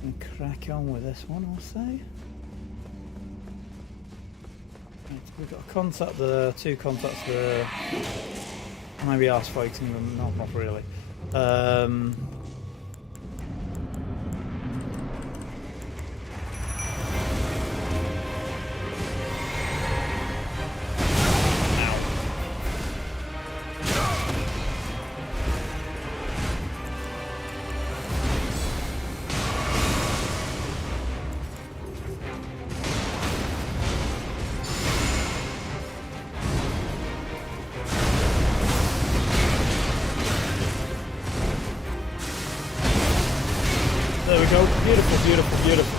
And crack on with this one, I'll say. Right, we've got a contact there, two contacts there. Maybe arse fighting them, not really.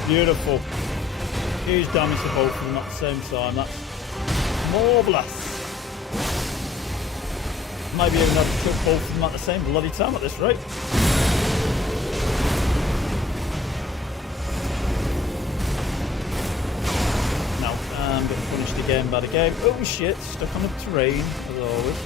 Beautiful. Huge damage to both of them at the same time. That's marvellous. Maybe even have to kill both of them at the same bloody time at this rate. No, I'm getting punished again by the game. Oh shit, stuck on the terrain as always.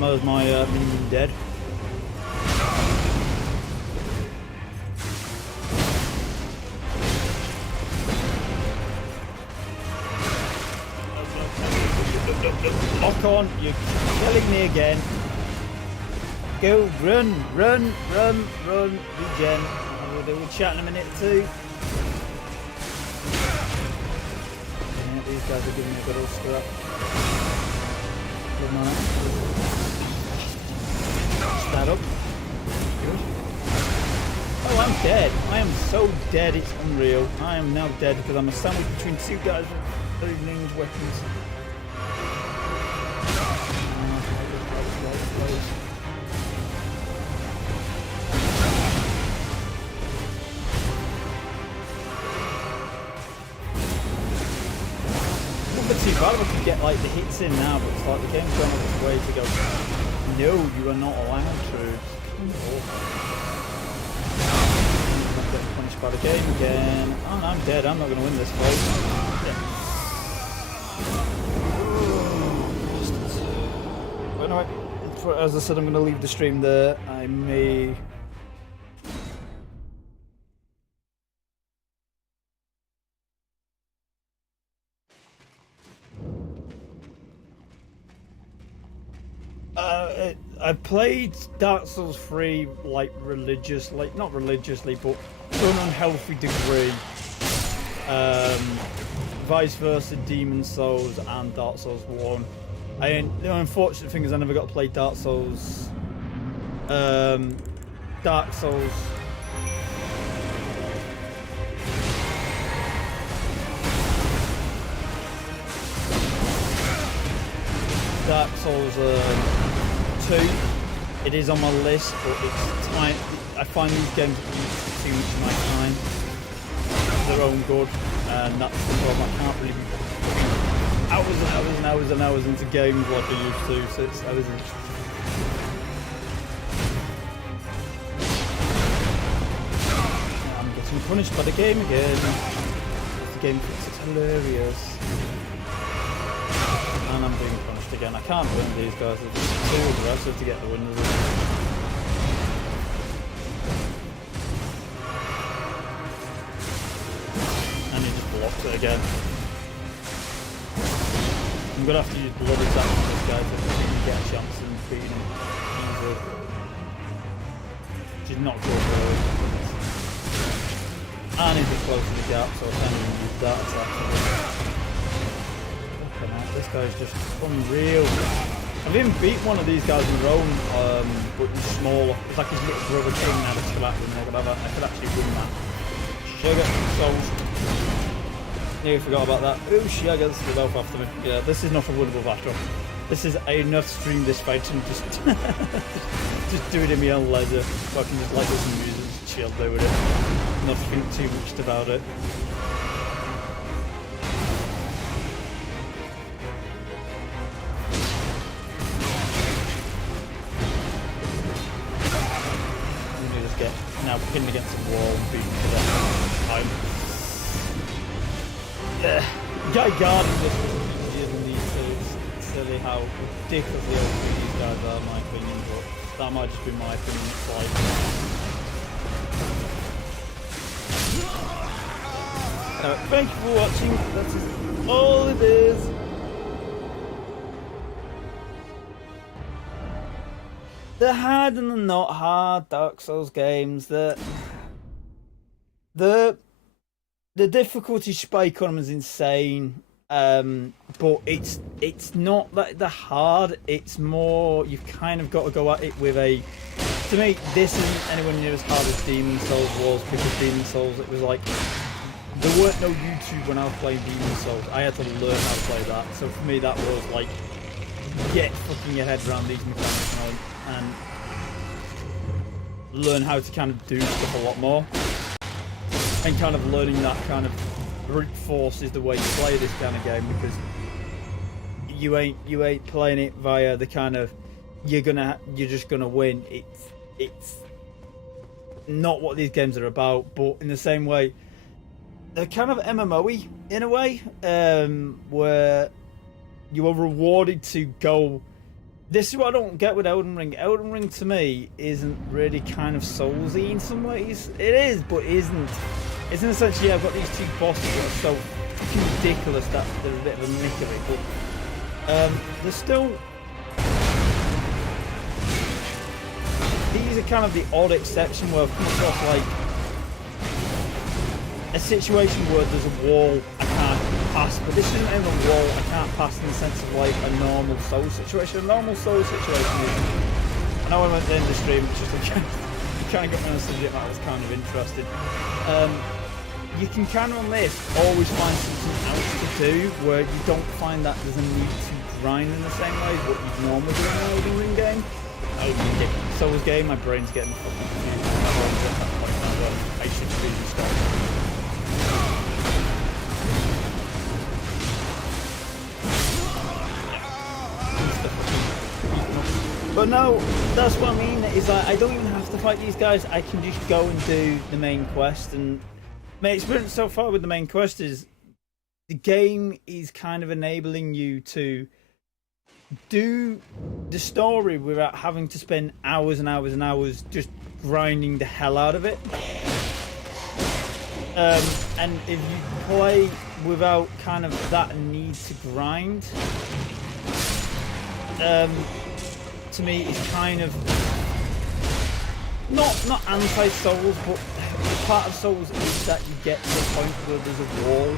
There's my minion dead. Lock on, you're killing me again. Go, run, regen. We'll chat in a minute too. Yeah, these guys are giving me a good old scrap. Good man. That up. Good. Oh, I'm dead. I am so dead, it's unreal. I am now dead because I'm a sandwich between two guys with very ranged weapons. Not too bad if I could get like the hits in now, but it's like the game's going on its way to go. No, you are not allowed to. I'm getting punished by the game again. I'm dead. I'm not going to win this fight. Yeah. But anyway, as I said, I'm going to leave the stream there. I may... I played Dark Souls 3 like religiously, not religiously, but to an unhealthy degree. Vice versa, Demon Souls and Dark Souls 1. The unfortunate thing is I never got to play Dark Souls. Dark Souls. Dark Souls 2. It is on my list, but it's time. I find these games use too much of my time. Their own good, and that's the problem. I can't really be hours and hours and hours and hours into games like I used to. So it's I'm getting punished by the game again. The game thinks it's hilarious. And I'm being punished again. I can't win these guys. It's too aggressive to get the winners. And he just blocks it again. I'm gonna have to use blood attack on this guy to get a chance in beating him easily. Which is not good really. And he's a bit close to the gap, so I can't even use that attack. This guy's just unreal. I've even beat one of these guys in Rome, but he's smaller. It's like his little brother came and had a slap with me or whatever. I could actually win that. Sugar, souls. Nearly forgot about that. Ooh, Shuggers, they're both after me. Yeah, this is not a winnable battle. This is enough to stream this fight and just just do it in my own leisure. So I can just like listen to music and chill doing it. Not think too much about it. Now pinned against the wall and beaten to death time. Guy guarding this was easier than these two. It's silly how ridiculously OP these guys are, in my opinion, but that might just be my opinion. It's like... thank you for watching. That is all it is. The hard and the not hard Dark Souls games, the difficulty spike on them is insane, but it's not that the hard. It's more you've kind of got to go at it with a. To me, this isn't anywhere near as hard as Demon Souls was, because Demon Souls, it was like there weren't no YouTube when I was playing Demon Souls. I had to learn how to play that. So for me, that was like get fucking your head around these mechanics and learn how to kind of do stuff a lot more, and kind of learning that kind of brute force is the way you play this kind of game, because you ain't playing it via the kind of you're just gonna win. It's not what these games are about. But in the same way, they're kind of MMO-y in a way, where you are rewarded to go. This is what I don't get with Elden Ring. Elden Ring to me isn't really kind of Soulsy in some ways. It is, but it isn't. It's in essentially I've got these two bosses that are so fucking ridiculous that they're a bit of a nick of it, but they're still. These are kind of the odd exception where I've come across like a situation where there's a wall I can't pass, but this isn't even a wall I can't pass in the sense of like a normal soul situation. A normal soul situation is, I know I went to the end of the stream, it's just like, you kind of got me on a subject matter that's kind of interesting. You can kind of on this always find something else to do where you don't find that there's a need to grind in the same way as what you'd normally do in an Elden Ring game. Souls game, my brain's getting fucking confused. I should really stop. But no, that's what I mean, is like I don't even have to fight these guys. I can just go and do the main quest, and My experience so far with the main quest is the game is kind of enabling you to do the story without having to spend hours and hours and hours just grinding the hell out of it. And if you play without kind of that need to grind, to me it's kind of not anti-Souls, but part of Souls is that you get to the point where there's a wall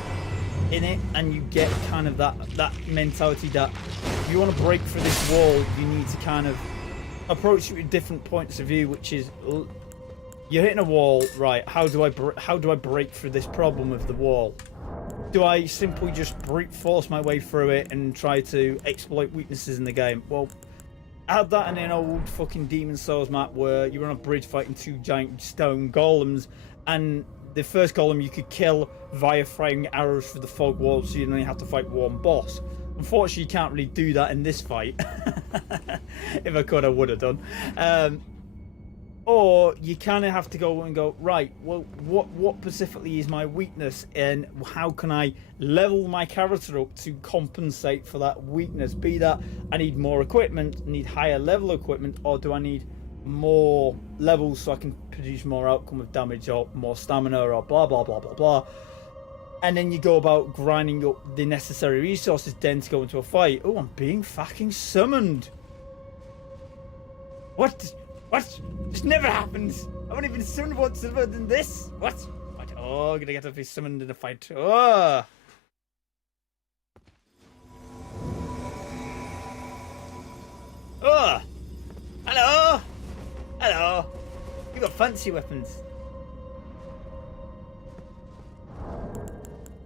in it, and you get kind of that mentality that if you want to break through this wall, you need to kind of approach it with different points of view, which is you're hitting a wall, right? How do I break through this problem of the wall? Do I simply just brute force my way through it and try to exploit weaknesses in the game? Well, add that in an old fucking Demon Souls map where you're on a bridge fighting two giant stone golems, and the first golem you could kill via firing arrows through the fog wall, so you only have to fight one boss. Unfortunately, you can't really do that in this fight. If I could, I would have done. Or you kind of have to go and go, right, well, what specifically is my weakness, and how can I level my character up to compensate for that weakness? Be that I need more equipment, need higher level equipment, or do I need more levels so I can produce more outcome of damage, or more stamina, or blah, blah, blah, blah, blah. And then you go about grinding up the necessary resources then to go into a fight. Oh, I'm being fucking summoned. What? This never happens. I haven't even summoned once other than this. What? Oh, I'm gonna get to be summoned in a fight. Oh. Oh. Hello. Hello. You got fancy weapons.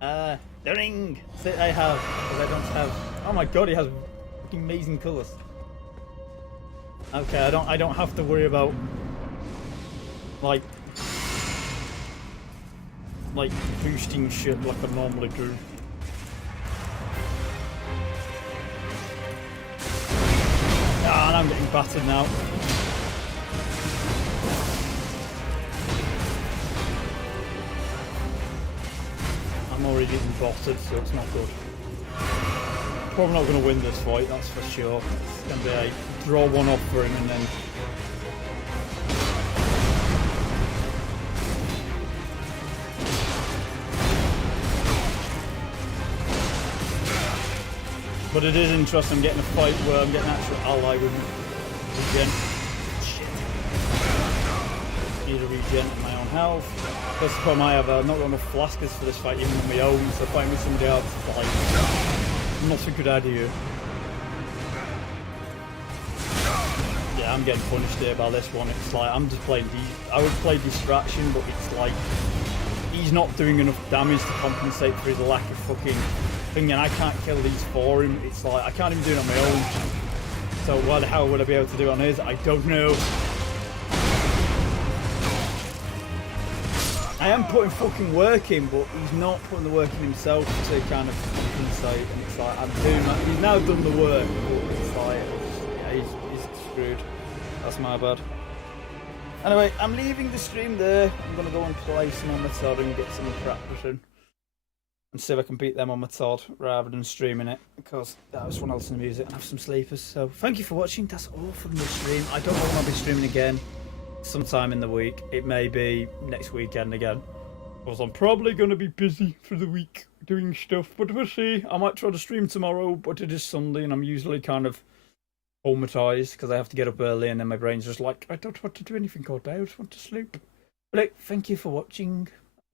The ring that I have, because I don't have. Oh my god, he has fucking amazing colours. Okay, I don't have to worry about like boosting shit like I normally do. Ah, and I'm getting battered now. I'm already getting botted, so it's not good. Probably not going to win this fight, that's for sure. It's going to be a draw one off for him and then... But it is interesting, I'm getting a fight where I'm getting an actual ally with regen. Shit. Need a regen in my own health. That's the problem I have, I've not got enough flaskers for this fight even on my own, so fighting with somebody else is like, not a good idea. Yeah, I'm getting punished here by this one. It's like, I'm just playing, I would play distraction, but it's like, he's not doing enough damage to compensate for his lack of fucking thing, and I can't kill these for him. It's like, I can't even do it on my own. So why the hell would I be able to do it on his? I don't know. I am putting fucking work in, but he's not putting the work in himself to kind of compensate, and it's like, I'm doing that. He's now done the work, but it's like, yeah, he's screwed. That's my bad. Anyway, I'm leaving the stream there. I'm going to go and play some on my Todd and get some practice in. And see if I can beat them on my Todd rather than streaming it, because I just want to listen to music and have some sleepers. So thank you for watching. That's all from the stream. I don't know when I'll be streaming again. Sometime in the week. It may be next weekend again, because I'm probably going to be busy for the week doing stuff, but we'll see. I might try to stream tomorrow, but it is Sunday and I'm usually kind of traumatized because I have to get up early and then my brain's just like, I don't want to do anything all day, I just want to sleep. But thank you for watching.